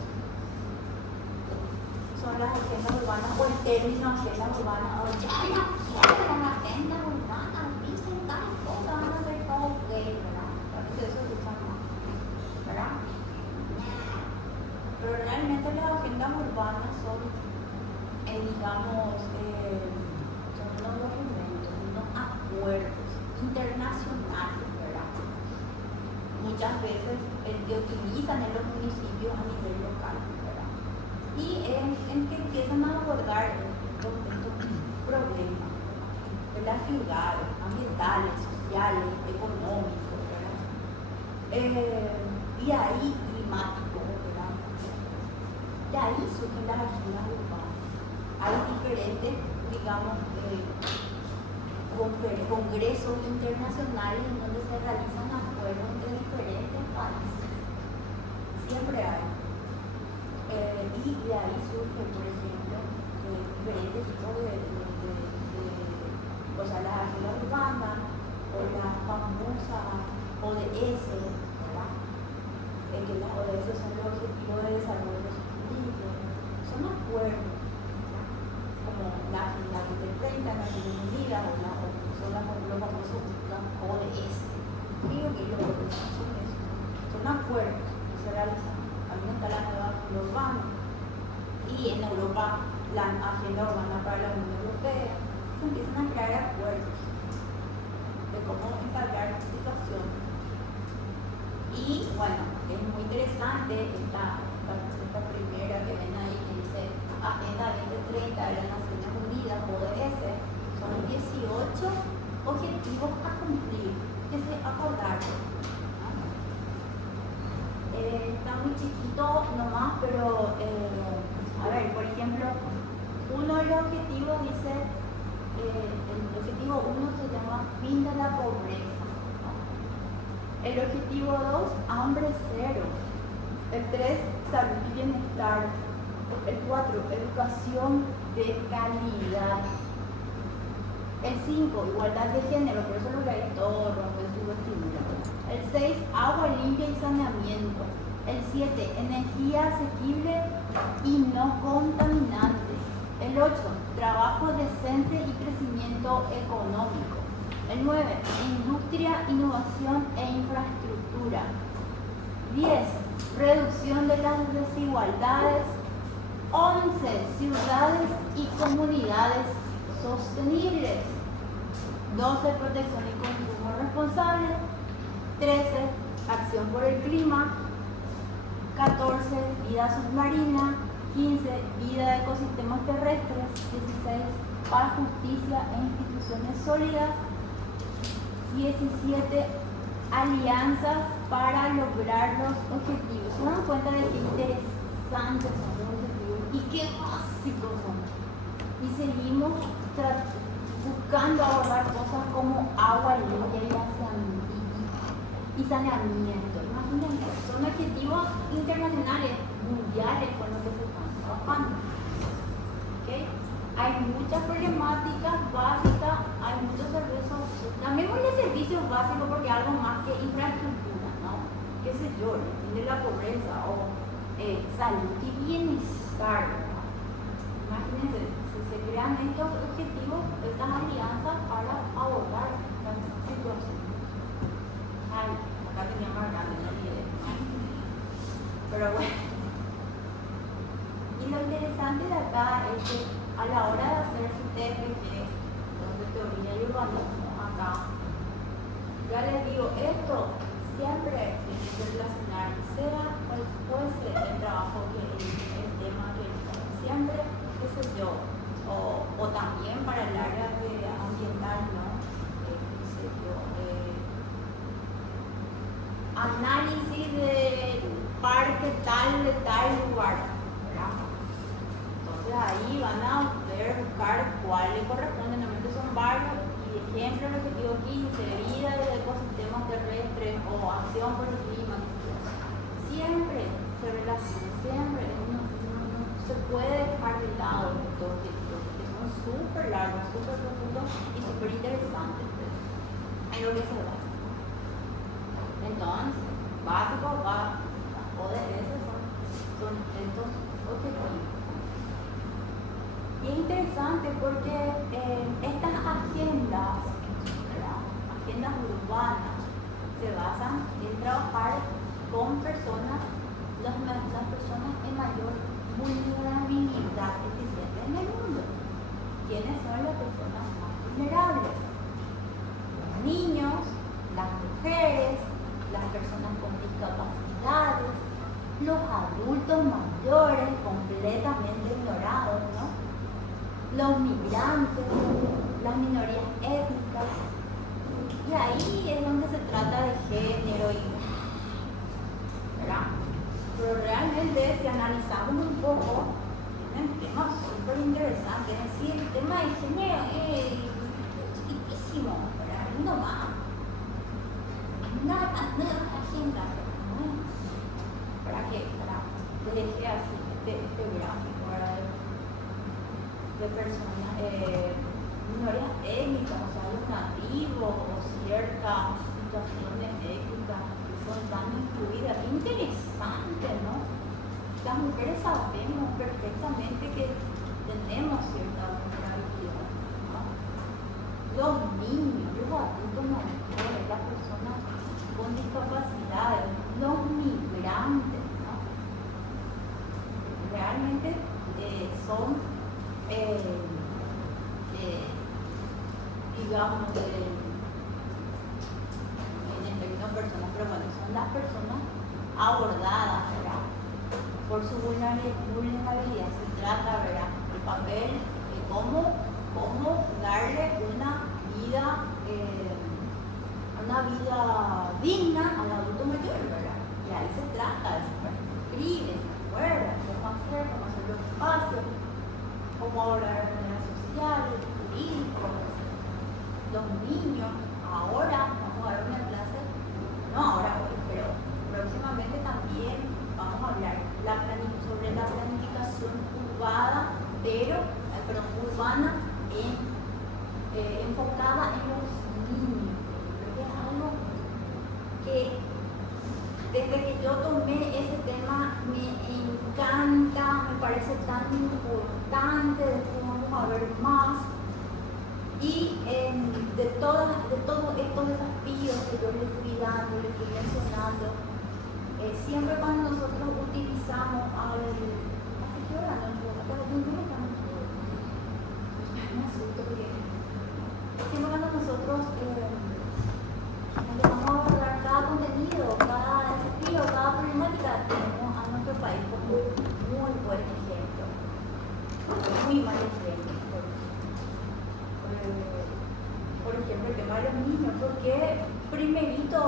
son las agendas urbanas o el término agendas urbanas? O ya las agendas urbanas dicen tal cosa, van a hacer todo ok, ¿verdad? Parece eso se usa más, ¿verdad? Pero realmente las agendas urbanas son, digamos, son unos documentos, unos acuerdos internacionales, ¿verdad? Muchas veces el que utilizan en los municipios a nivel local, ¿verdad? Y en que empiezan a abordar estos problemas de las ciudades, ambientales, sociales, económicos, ¿verdad? Y ahí climáticos, ¿verdad? De ahí surgen las agendas urbanas. Hay diferentes, digamos, congresos internacionales en donde se realizan acuerdos entre diferentes países. Siempre hay. Y de ahí surgen, por ejemplo, diferentes tipos o sea, las agendas urbanas, o las famosas ODS, ¿verdad? Que las ODS son los objetivos de desarrollo sostenible. Son acuerdos, ¿verdad? Europa la agenda urbana para la Unión Europea, se empiezan a crear acuerdos de cómo entablar situaciones. Y bueno, es muy interesante esta primera que ven ahí que dice Agenda 2030 de las Naciones Unidas, ODS, son 18 objetivos a cumplir que se acordaron. Está muy chiquito nomás, pero a ver, por ejemplo, uno de los objetivos dice, el objetivo 1 se llama fin de la pobreza, ¿no? El objetivo 2, hambre cero. El 3, salud y bienestar. El 4, educación de calidad. El 5, igualdad de género, por eso lo que hay todo rompe su vestidura. El 6, agua limpia y saneamiento. El 7, energía asequible y no contaminante. El 8, trabajo decente y crecimiento económico. El 9, industria, innovación e infraestructura. 10, reducción de las desigualdades. 11, ciudades y comunidades sostenibles. 12, protección y consumo responsable. 13, acción por el clima. 14, vida submarina. 15, vida de ecosistemas terrestres. 16, paz, justicia e instituciones sólidas. 17, alianzas para lograr los objetivos. Se dan cuenta de qué interesantes son los objetivos y qué básicos son. Y seguimos buscando abordar cosas como agua limpia y saneamiento. Imagínense, son objetivos internacionales, mundiales con los que se están trabajando. ¿Okay? Hay muchas problemáticas básicas, hay muchos servicios, llamémosle servicios básicos porque algo más que infraestructura, ¿no? Qué sé yo, el fin de la pobreza o salud y bienestar, ¿no? Imagínense, si se crean estos objetivos, estas alianzas para abordar la situación. Ay, acá tenía más grande, no olvidé. Pero bueno. Y lo interesante de acá es que a la hora de hacer su TFG, de teoría y urbanismo, acá, ya les digo, esto siempre tiene que relacionar, sea cual fuese el trabajo que el tema que siempre, qué sé yo, o también para el área de ambiental, ¿no? Qué sé yo, análisis del parque tal de tal lugar, ¿verdad? Entonces ahí van a poder buscar cuál le corresponde, normalmente son varios, y ejemplo, el objetivo 15, vida de ecosistemas terrestres o acción por el clima. Siempre se relaciona, siempre no se puede dejar de lado estos objetivos, que son súper largos, súper profundos y súper interesantes, pues, en lo que se basa. Entonces, básicos, ODS son estos objetivos. Y es interesante porque estas agendas, ¿verdad? Agendas urbanas, se basan en trabajar con personas, las personas en mayor vulnerabilidad existente en el mundo. ¿Quiénes son las personas más vulnerables? Los niños, las mujeres, las personas con discapacidades, los adultos mayores completamente ignorados, ¿no? Los migrantes, las minorías étnicas. Y ahí es donde se trata de género y, ¿verdad? Pero realmente si analizamos un poco, tienen temas súper interesantes. Es decir, el tema de género es chiquitísimo, ¿verdad? No más. Nada, agenda, ¿no? ¿Para qué? Para dejé así este gráfico, ¿verdad? De personas, minorías étnicas, o sea, los nativos, o ciertas situaciones étnicas que son tan incluidas. Interesante, ¿no? Las mujeres sabemos perfectamente que tenemos cierta vulnerabilidad, ¿no? Los niños, los adultos mayores, las personas con discapacidades, los migrantes, ¿no? Realmente son digamos, en el término personas, pero bueno, son las personas abordadas, ¿verdad? Por su vulnerabilidad. Se trata, ¿verdad? El papel de cómo darle una vida digna al adulto mayor, ¿verdad? Y ahí se trata de escribir, se acuerda, cómo hacer los espacios, cómo abordar de manera social, jurídica, los niños. Ahora vamos a dar una clase, no ahora hoy, pero próximamente también vamos a hablar sobre la planificación urbana, urbana enfocada en los niños. Creo que es algo que desde que yo tomé ese tema me encanta, me parece tan importante, después vamos a ver más. Y de todos estos desafíos que yo les fui dando, les fui mencionando, siempre cuando nosotros utilizamos siempre cuando nosotros empezamos a abordar cada contenido, cada desafío, cada problemática, tenemos a nuestro país como muy buen ejemplo, muy mal ejemplo. Por ejemplo, el tema de los niños, porque primerito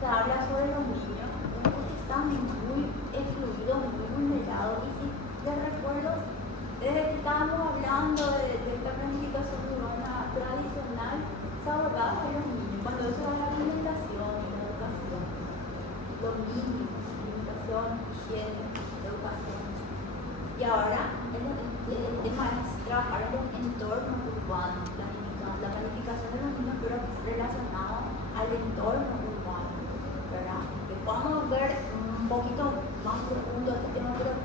se habla sobre los niños, porque están muy excluidos, muy vulnerados. Y si les recuerdo, desde que estábamos hablando de esta planificación urbana tradicional, se abordaba a los niños. Cuando eso era la alimentación, la educación, los niños, alimentación, higiene, educación. Y ahora el tema es trabajar en los entornos urbanos, la planificación de los niños, pero relacionado al entorno urbano, ¿verdad? Que podamos ver un poquito más profundo este tema, pero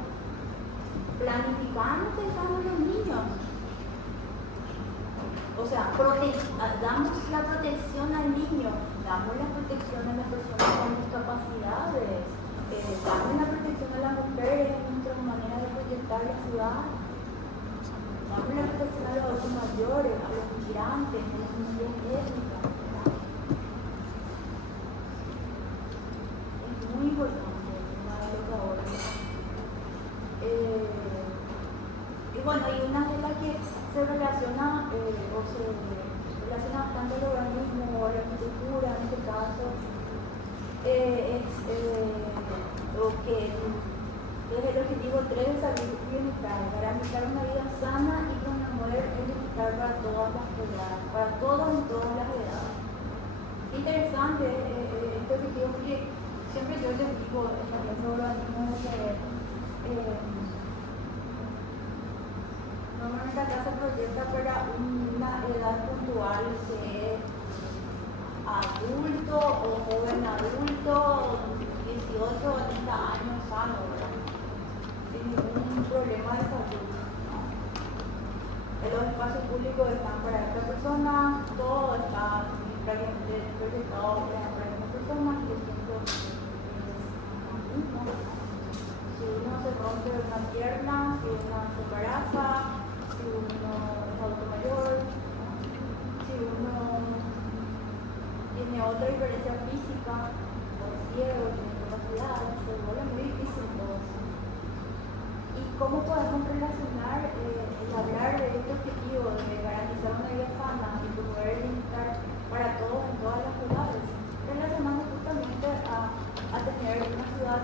planificando pensando en los niños. O sea, damos la protección al niño, damos la protección a las personas con discapacidades, damos la protección a las mujeres en nuestra manera de proyectar la ciudad. Damos la protección a los adultos mayores, a los migrantes, a las comunidades étnicas. Es muy importante el tema de los ahora. Y bueno, hay una de las que se relaciona bastante al urbanismo o a la arquitectura, en este caso, es el objetivo 3 de salud y bienestar, garantizar una vida sana y promover el bienestar para todas las edades, para todos en todas las edades. Interesante este objetivo, porque siempre yo les digo en la mesa de urbanismo normalmente acá se proyecta para una edad puntual que es adulto o joven adulto, 18 o 30 años sano, ¿verdad? Sin ningún problema de salud. Los espacios públicos están para esta persona, todo está prácticamente proyectado para esta persona, por ejemplo, si uno se rompe una pierna, si uno se embaraza, si uno es adulto mayor, si uno tiene otra diferencia física, o es ciego, tiene discapacidad, se vuelve muy difícil todo eso. ¿Y cómo podemos relacionar el hablar de este objetivo de garantizar una vida sana y promover el bienestar para todos en todas las ciudades? Relacionando justamente a tener una ciudad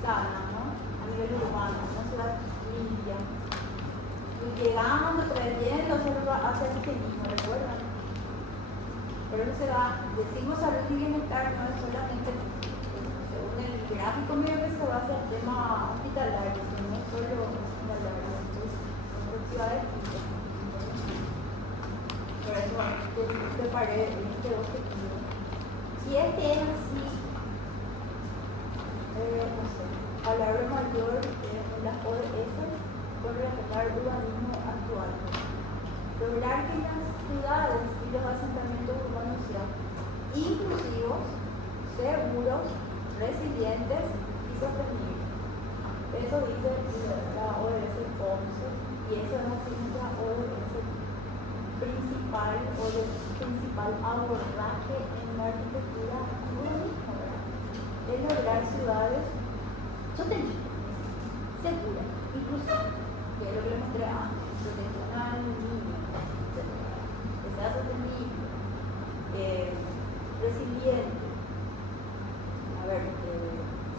sana, ¿no? A nivel urbano, una ciudad limpia. Y llegamos trayendo hacia el mismo, ¿recuerdan? Pero no se va, decimos salud y bienestar, no es solamente, según el gráfico mío, que se va hacia el tema hospitalario, no solo hospitalario, entonces son ciudades. Por eso preparé este objetivo. Si este es así, no sé, palabra mayor en las ODS por relacionar el urbanismo actual. Lograr que las ciudades y los asentamientos urbanos sean inclusivos, seguros, resilientes y sostenibles. Eso dice la ODS 11 y eso es así nuestra ODS principal o el principal abordaje en la arquitectura urbanística, ¿verdad? Es lograr ciudades sostenibles, seguras, inclusivas, que es lo que les mostré antes, protección al niño, etc. Que sea sostenible, resiliente, a ver,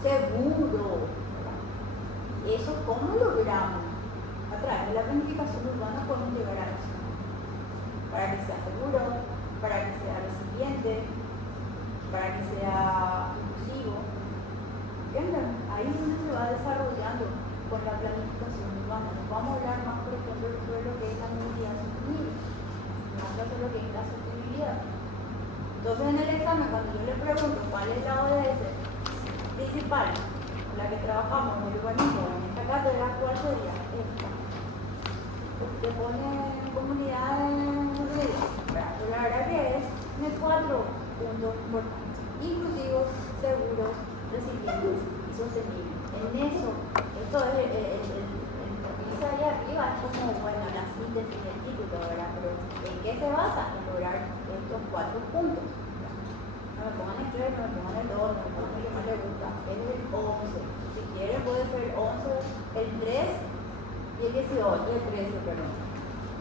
seguro, ¿verdad? Eso, ¿cómo logramos? A través de la planificación urbana podemos llegar a eso, para que sea seguro, para que sea resiliente, para que sea inclusivo. ¿Entienden? Ahí es donde se va desarrollando con la planificación urbana. Nos vamos a hablar más, por ejemplo, sobre lo que es la movilidad sostenible, más sobre lo que es la sostenibilidad. Entonces, en el examen, cuando yo le pregunto cuál es la ODS principal con la que trabajamos en el urbanismo, en esta cátedra, ¿cuál sería? Esta. Te pone comunidades rurales, pero la verdad que es de 4 puntos importantes: inclusivos, seguros, resilientes y sostenibles. En eso, esto es el piso ahí arriba, es como, bueno, la síntesis del título, ¿verdad? Pero ¿en qué se basa? En lograr estos 4 puntos. No me pongan el 3, no me pongan el 2, no me pongan el que más les gusta. Es el 11. Si quieren puede ser el 11, el 3 y el 18, el 13, perdón.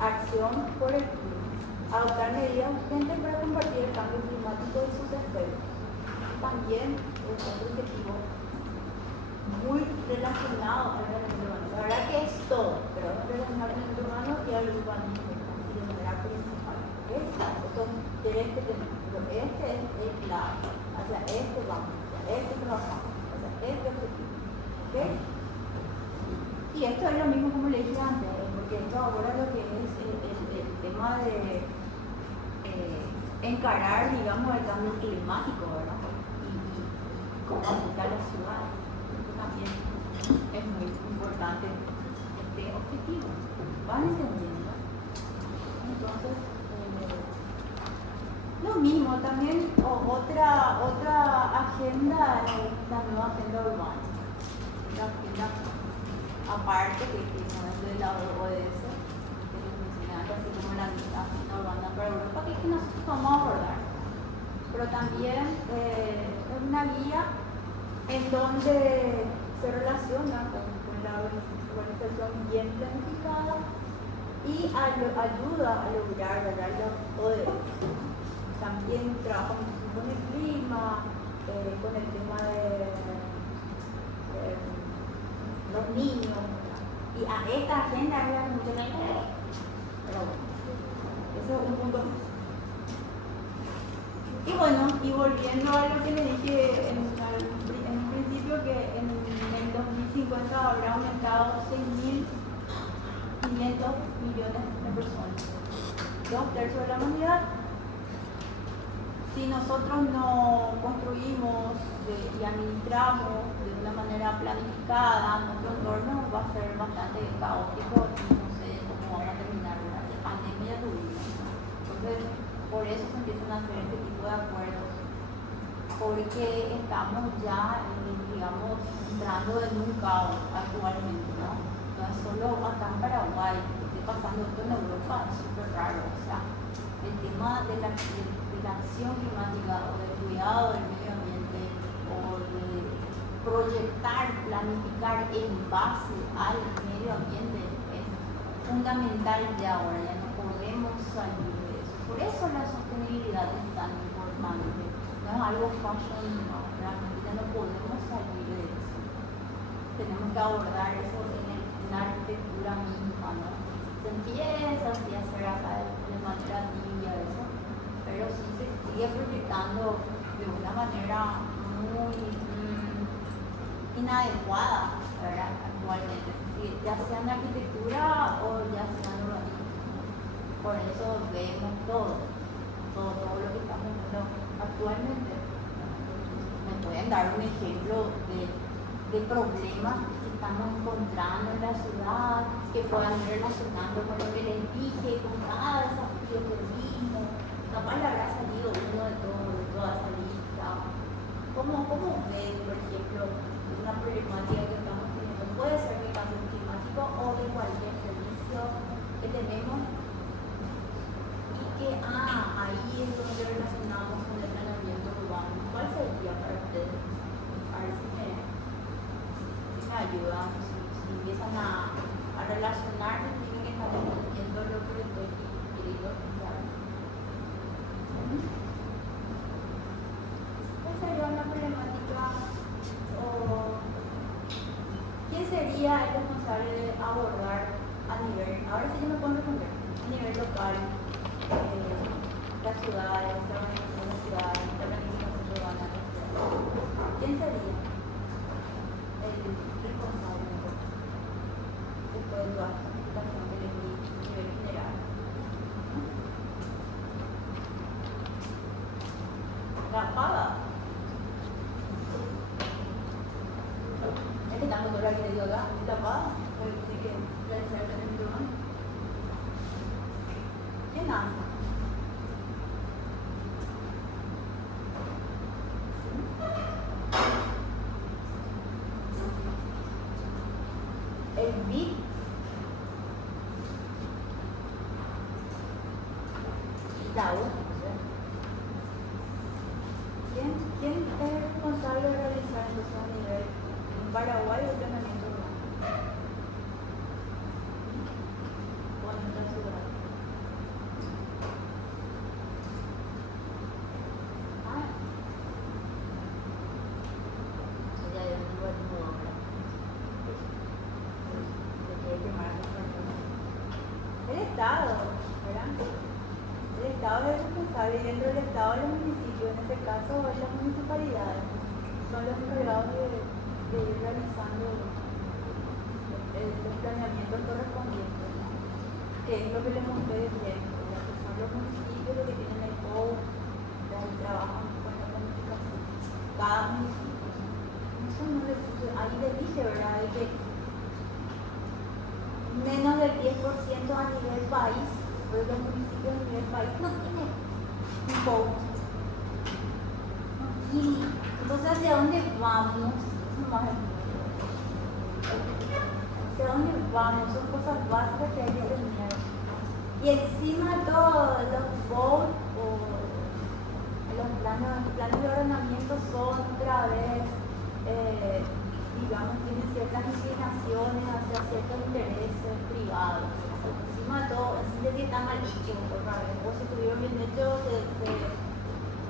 Acción por el clima. Adoptar medidas urgentes para combatir el cambio climático y sus efectos. También es otro objetivo muy relacionado al elemento urbano. La verdad que es todo, pero es relacionado al elemento urbano y al urbanismo de manera principal. ¿Okay? Estos 3 que tenemos. Pero este es el clave. Hacia este vamos, hacia este trabajamos, hacia este objetivo. ¿Okay? Y esto es lo mismo como le dije antes, porque esto ahora lo que es el tema de encarar, digamos, el cambio climático, ¿verdad? Y cómo afecta a las ciudades. Esto también es muy importante, este objetivo. ¿Van entendiendo? Entonces, lo mismo también, otra agenda es la nueva agenda urbana. La agenda aparte que no es de la ODS, que les mencioné antes, así como la agenda urbana para Europa, que es que nosotros vamos a abordar. Pero también es una guía en donde se relaciona con la urbanización bien planificada y ayuda a lograr, ¿verdad?, los ODS. También trabaja con el clima, con el tema de los niños, ¿verdad? Y a esta agenda es la que mucha gente ve. Pero bueno, ese es un punto más. Y bueno, y volviendo a lo que le dije en un principio, que en el 2050 habrá aumentado 6.500 millones de personas, 2/3 de la humanidad. Si nosotros no construimos y administramos de una manera planificada nuestro entorno, va a ser bastante caótico y no sé cómo vamos a terminar. La pandemia tuvimos. Entonces, por eso se empiezan a hacer este tipo de acuerdos, porque estamos ya, digamos, entrando en un caos actualmente, ¿no? No es solo acá en Paraguay, esté pasando esto en Europa, es súper raro. O sea, el tema de la acción climática o del cuidado del medio ambiente o de proyectar, planificar en base al medio ambiente es fundamental de ahora, ya no podemos salir de eso. Por eso la sostenibilidad es tan importante, no es algo fashion, no, realmente ya no podemos salir de eso. Tenemos que abordar eso en la arquitectura misma, ¿no? Se empieza así a hacer acá de manera tibia eso, pero sí se sigue proyectando de una manera muy inadecuada, ¿verdad?, actualmente, ya sea en la arquitectura o ya sea en urbanismo. Por eso vemos todo lo que estamos viendo actualmente. Me pueden dar un ejemplo de problemas que estamos encontrando en la ciudad, que puedan ir relacionando con lo que les dije, con cada desafío que vimos. Capaz le habrá salido uno de toda esa lista. ¿Cómo ven, por ejemplo, una problemática que estamos teniendo? Puede ser de cambio climático o de cualquier servicio que tenemos. ahí es donde relacionamos con el planeamiento urbano. ¿Cuál sería para ustedes? A ver si me ayudan, si empiezan a relacionarse, tienen que estar entendiendo lo que les estoy queriendo explicar. ¿Cuál sería una problemática o quién sería el responsable de abordar a nivel, ahora sí yo me puedo responder, a nivel local, las ciudades, la organización de ciudades, la organización urbana? ¿Quién sería el responsable después de toda esta explicación que les di a nivel general? La paga. Es que tanto por aquí le digo acá, la paga, pues sí que realizar el urbano. ¿Quién hace? El BID. La U. ¿Quién es el responsable de realizar entonces a nivel en Paraguay el planeamiento urbano? O en otra ciudad. Ya yo no voy a nombrar. El Estado, ¿verdad? El Estado es el responsable y dentro del Estado los municipios, en este caso las municipalidades, son los encargados de ir realizando los planeamientos correspondientes, ¿no? Que es lo que les mostré diciendo, que son los municipios los que tienen el code, los trabajan con la planificación. Cada municipio. Eso no le puse, ahí le dije, ¿verdad? De que menos del 10% a nivel país, pues los municipios a nivel país no tienen un code. No tienen. Entonces, ¿hacia dónde vamos? Eso más es ¿hacia dónde vamos? Son cosas básicas que hay que tener. Y encima todos los codes o los planes de ordenamiento son otra vez, digamos, tienen ciertas inclinaciones hacia ciertos intereses privados. Encima de todo, así de que está mal hecho, otra vez, o si estuvieron bien hechos, se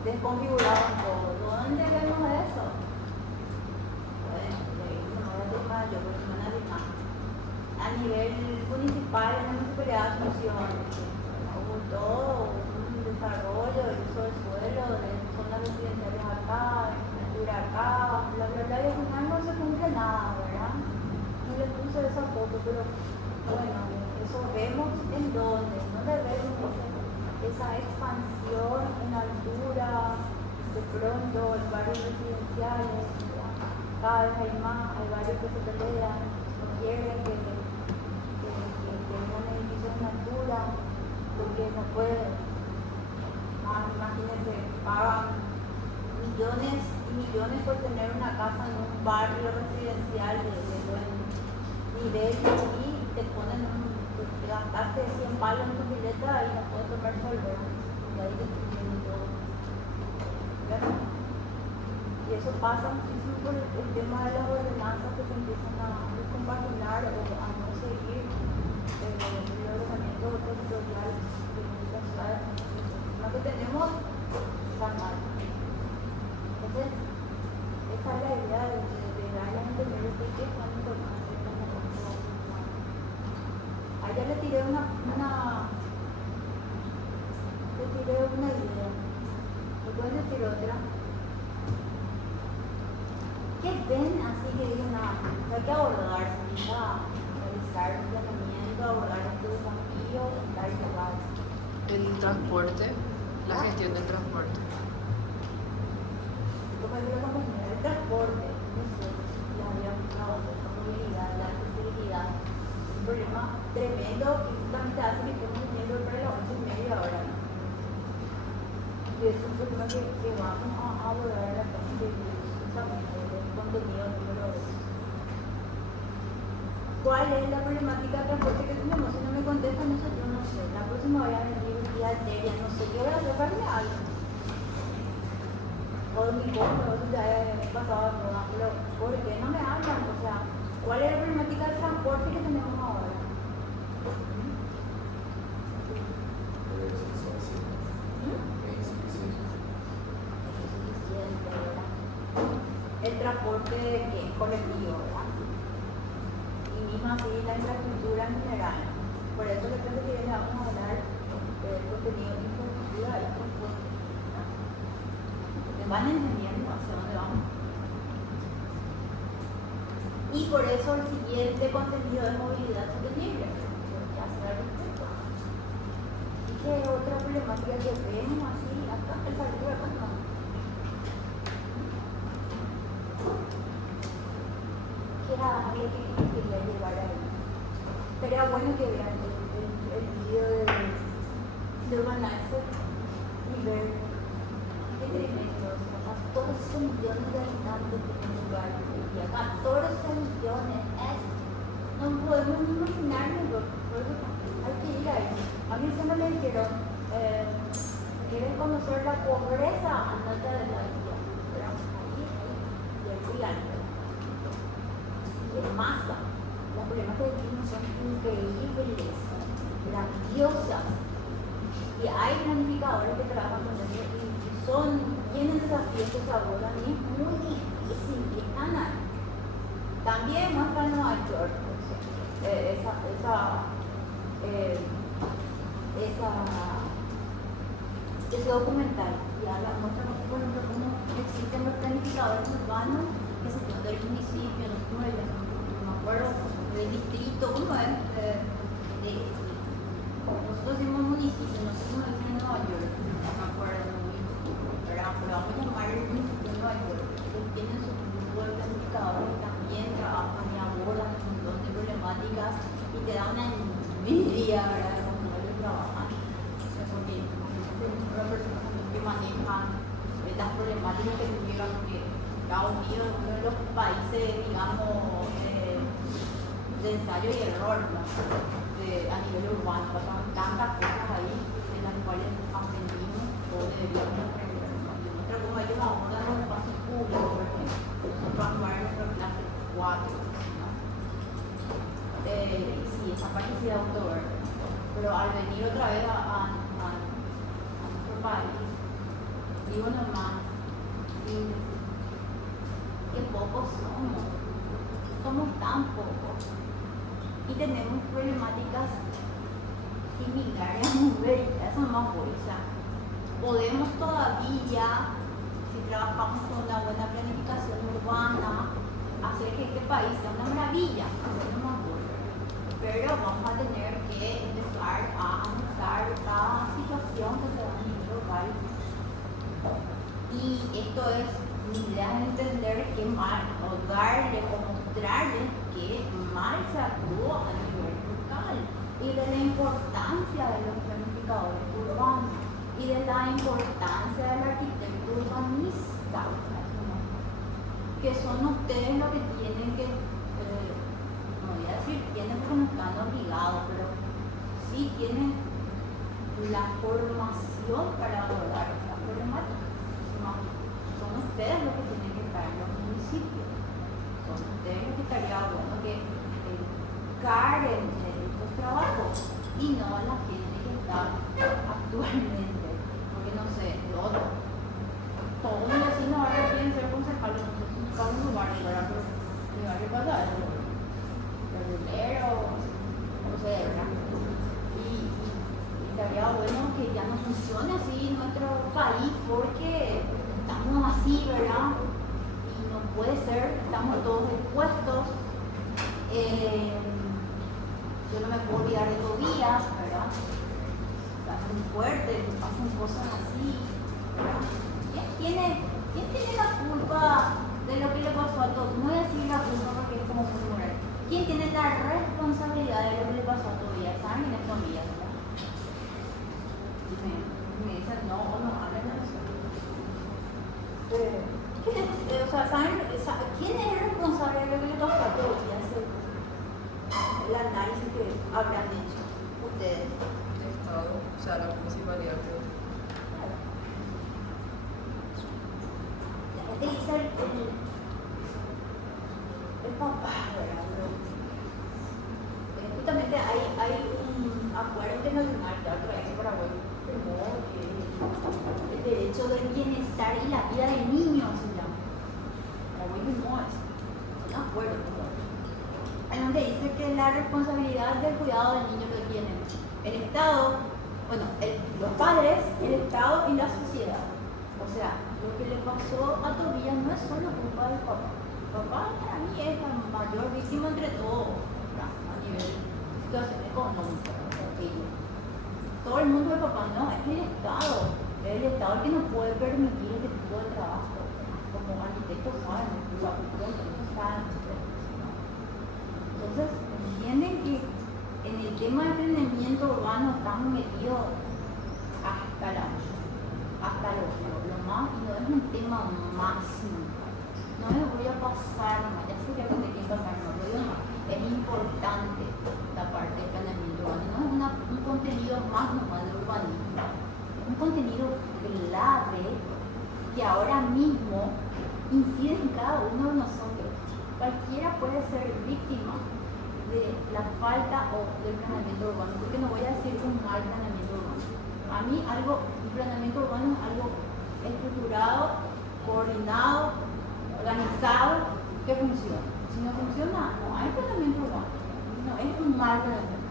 desconfiguraron todo. ¿Dónde vemos eso? Bueno, no voy a decir más yo, porque me van a decir más. A nivel municipal, en la municipalidad de Asunción, hubo todo un desarrollo del uso del suelo, de zonas residenciales acá, acá, bla bla bla, y al final no se cumple nada, ¿verdad? No le puse esa foto, pero bueno, eso vemos en dónde vemos esa expansión en altura, de pronto el barrio residenciales, ¿verdad? Cada vez hay más, hay barrios que se pelean, no quieren que tengan edificios en altura, porque no pueden, imagínense, pagan millones y millones por tener una casa en un barrio residencial de buen nivel y te ponen te gastaste 100 palos en tu pileta y no puedes tomar sol, ¿verdad? Y ahí te tienen todo. ¿Verdad? Y eso pasa muchísimo por el tema de las ordenanzas que se empiezan a descompaginar o a no seguir el ordenamiento territorial de muchas ciudades. Lo que tenemos está mal. Entonces, esa es la idea de darle a entender que es cuando informar. Ayer le tiré una idea. ¿Me pueden decir otra? ¿Qué ven así que digan, hay que abordar, se necesita realizar un planeamiento, abordar este desafío en tal lugar? El transporte, la gestión del transporte. El transporte, la movilidad, la accesibilidad, un problema tremendo que justamente hace que estemos viniendo para las 8:30 ahora. Y es un problema que vamos a abordar en la clase de justamente del contenido número 2. ¿Cuál es la problemática de transporte que tenemos? Si no me contestan eso, yo no sé. La próxima voy a venir y arterias, no sé qué voy a hacer para que me hablen. O mi corno, ya he pasado de moda, pero ¿por qué no me hablan? O sea, ¿cuál es la problemática del transporte que tenemos ahora? Pero es insuficiente. Es insuficiente. Es suficiente, ¿verdad? El transporte que es colectivo, ¿verdad? Y mismo así la infraestructura en general. Por eso después de que viene vamos a hablar del contenido de infraestructura y transporte. Van entendiendo hacia dónde vamos. Y por eso el siguiente contenido es movilidad sostenible, que hace al respecto. ¿Y qué otra problemática que vemos así acá? El partido de cuenta. ¿Qué era lo que quería llevar ahí? Sería bueno que vean el video de Urbanizer y ver qué tremendo. 14 millones de habitantes en un lugar y acá 14 millones no podemos ni imaginarlo, hay que ir ahí. A mí se me le dijeron, ¿quieres conocer la pobreza? Andate de la India. Pero ahí, y el gigante. En masa, las problemas que vivimos son increíbles, grandiosas. Y hay planificadores que trabajan con ellos y tienen desafíos que se abordan y es muy difícil que están ahí. También muestra Nueva York ese documental y muestra, por ejemplo, cómo existen los planificadores urbanos que se tienen del municipio, no me acuerdo, del distrito, ¿cómo es? Nosotros decimos municipio, nosotros decimos Nueva York, no me acuerdo muy bien, pero vamos a llamar el municipio de Nueva York, que tienen su grupo de planificadores que también trabajan y abordan un montón de problemáticas y te da una envidia, ¿verdad?, de cómo ellos trabajan. Porque una persona que maneja las problemáticas que llegan, porque Estados Unidos es uno de los países, digamos, de ensayo y error, ¿no? A nivel urbano, pasaban tantas cosas ahí de las cuales aprendimos o deberíamos aprender. Muestra cómo ellos abordan los espacios públicos, por ejemplo. Nosotros vamos a ver nuestra clase 4, ¿no? Sí, esa parte sí da autor. Pero al venir otra vez a nuestro país, digo nomás, que pocos somos tan pocos. Y tenemos problemáticas similares a nivel, eso no es bolsa. Podemos todavía, si trabajamos con una buena planificación urbana, hacer que este país sea una maravilla, hacerlo más bolsa. Pero vamos a tener que empezar a analizar cada situación que se da a nivel local. Y esto es mi idea de entender que mal, o darle o mostrarle que mal se actúa a nivel local y de la importancia de los planificadores urbanos y de la importancia del arquitecto urbanista, que son ustedes los que tienen que, no voy a decir tienen porque no están obligados, pero sí tienen la formación para abordar esta problemática. Son ustedes los que tienen que estar en los municipios. Son ustedes los que estaría bueno que encaren estos trabajos y no la gente que está actualmente. Porque no sé, todos los vecinos ahora quieren ser concejales, no sé si cada uno va a llegar, pero le va a pasar el primero, no sé, ¿verdad? Y estaría bueno que ya no funcione así nuestro país porque estamos así, ¿verdad? Y no puede ser, estamos todos expuestos. Yo no me puedo olvidar de Tobías, ¿verdad? Está muy fuerte, pasan cosas así, ¿verdad? ¿Quién tiene la culpa de lo que le pasó a Tobías? No voy a decir la culpa porque es como muy moral. ¿Quién tiene la responsabilidad de lo que le pasó a Tobías? ¿Saben quién es Tobías, verdad? Me dicen no o no, hablen de eso. ¿Quién es el responsable de lo que le pasó a Tobías? El análisis que habrán hecho ustedes. El Estado, o sea, la principal en donde dice que la responsabilidad del cuidado del niño lo tienen el Estado, bueno, los padres, el Estado y la sociedad. O sea, lo que le pasó a Tobías no es solo culpa del papá. Papá para mí es la mayor víctima entre todos, ¿verdad? A nivel de situación económica. Todo el mundo del papá no, es el Estado. Es el Estado el que no puede permitir este tipo de trabajo. Como arquitectos saben, los arquitectos saben. Entonces, entienden que en el tema del planeamiento urbano están metidos hasta lo más, y no es un tema máximo. No me voy a pasar más, ya sé que no hay que pasar más, pero no, es importante la parte del planeamiento urbano, no es un contenido más nomás de urbanismo, es un contenido clave que ahora mismo incide en cada uno de nosotros. Cualquiera puede ser víctima de la falta o del planeamiento urbano, porque no voy a decir un mal planeamiento urbano. A mí un planeamiento urbano es algo estructurado, coordinado, organizado, que funciona. Si no funciona, no hay planeamiento urbano. No es un mal planeamiento.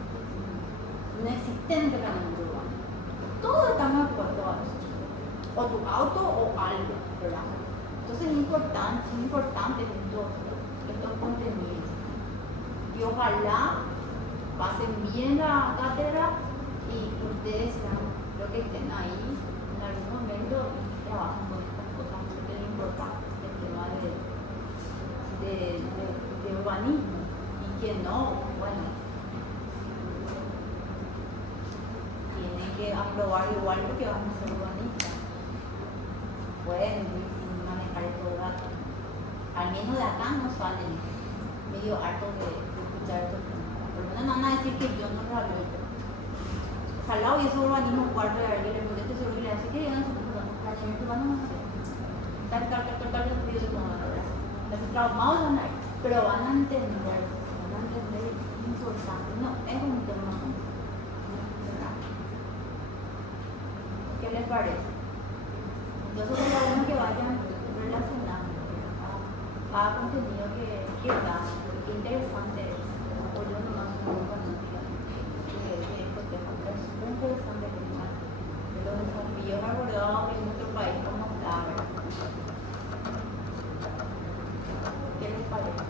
No existe planeamiento urbano. Todo está muy acuerdo a eso. O tu auto o algo, ¿verdad? Entonces es importante estos contenidos. Y ojalá pasen bien la cátedra y ustedes sean lo que estén ahí en algún momento y trabajen con estas cosas, porque es importante el tema de urbanismo y que no, bueno, tienen que aprobar igual porque van a ser urbanistas. Pueden manejar estos datos. Al menos de acá no salen medio hartos de escuchar estos temas. Pero no van a decir que yo no lo hablo. Ojalá hubiese urbanismo cuarto de alguien le moleste seguro que le hace que digan su planeamiento urbano no sé. Tal ruido de como los traumados van a ir, pero van a entender importante. No, es un tema. ¿Verdad? ¿Qué les parece? Entonces sería bueno que vayan relacionando cada contenido que dan, porque interesante es. O yo no más una urbanística de estos temas, pero es muy interesante el tema de los desafíos abordados en nuestro país como está, ¿verdad? ¿Qué les parece?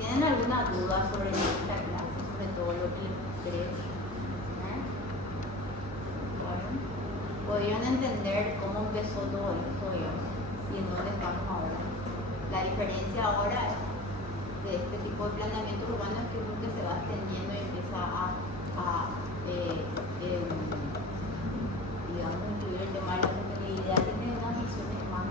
¿Tienen alguna duda sobre esta clase, sobre todo lo que les expreso? Bueno, podrían entender cómo empezó todo esto, digamos, y en dónde estamos ahora. La diferencia ahora de este tipo de planeamiento urbano es que nunca se va extendiendo y empieza a digamos, incluir el tema de la sostenibilidad, que tiene unas visiones más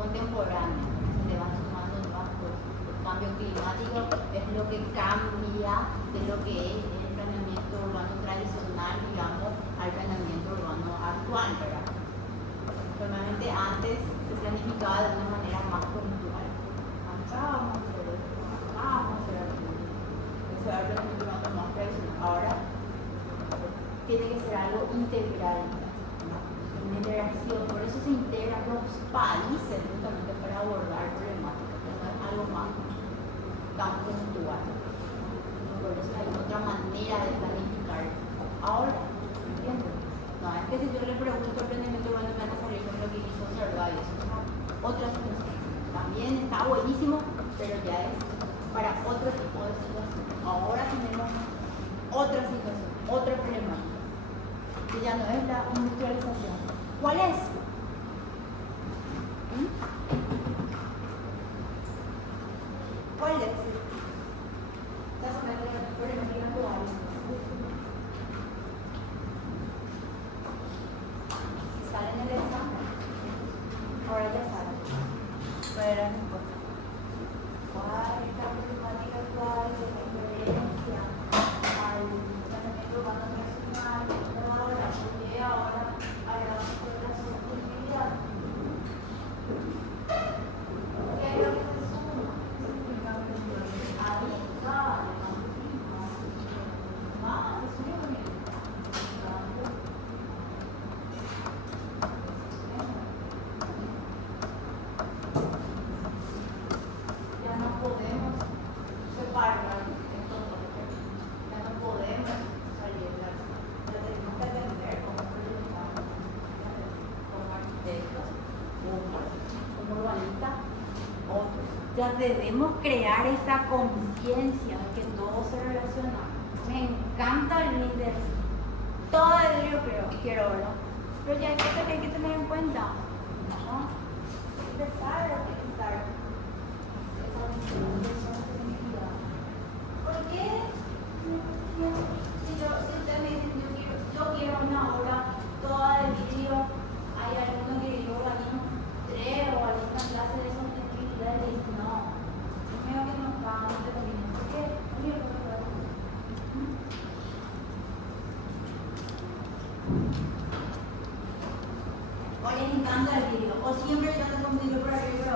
contemporáneas, se le van sumando nuevas cosas. El cambio climático es lo que cambia de lo que es el planeamiento urbano tradicional, digamos, al planeamiento urbano actual, ¿verdad? Normalmente antes se planificaba de una manera más puntual. Acá vamos a hacer esto, acá vamos a hacer aquello. Ese era el planeamiento urbano más tradicional. Ahora tiene que ser algo integral, una integración. Por eso se integran los países justamente para abordar problemáticas, que no es algo más tan puntual. Por eso hay otra manera de planificar. Ahora, ¿entiendes? No, es que si yo le pregunto el planeamiento urbano me van a salir con lo que hizo Cerda y eso es otra situación. También está buenísimo, pero ya es para otro tipo de situación. Ahora tenemos otra situación, otro problema, que ya no es la industrialización. ¿Cuál es? ¿Cuál es? Si sale en el examen, ahora ya saben. Pero no importa. ¿Cuál es la problemática actual de la incoherencia al planeamiento urbano nacional? Ahora, porque ahora hay la sostenibilidad. ¿Qué es lo que se suma? debemos crear esa conciencia de que todo se relaciona. Me encanta el líder. Todo el yo quiero, ¿verdad? Pero ya hay cosas que hay que tener en cuenta, ¿no? Empezar a utilizar esa visión, esa sostenibilidad. ¿Por qué? Si ustedes me dicen, yo quiero una obra toda de vidrio, hay algunos que yo organizo 3 o alguna clase de sostenibilidad y dicen, no, primero que nos vamos a terminar. ¿Por qué? O les encanta el vidrio, o siempre están con vidrio por arriba.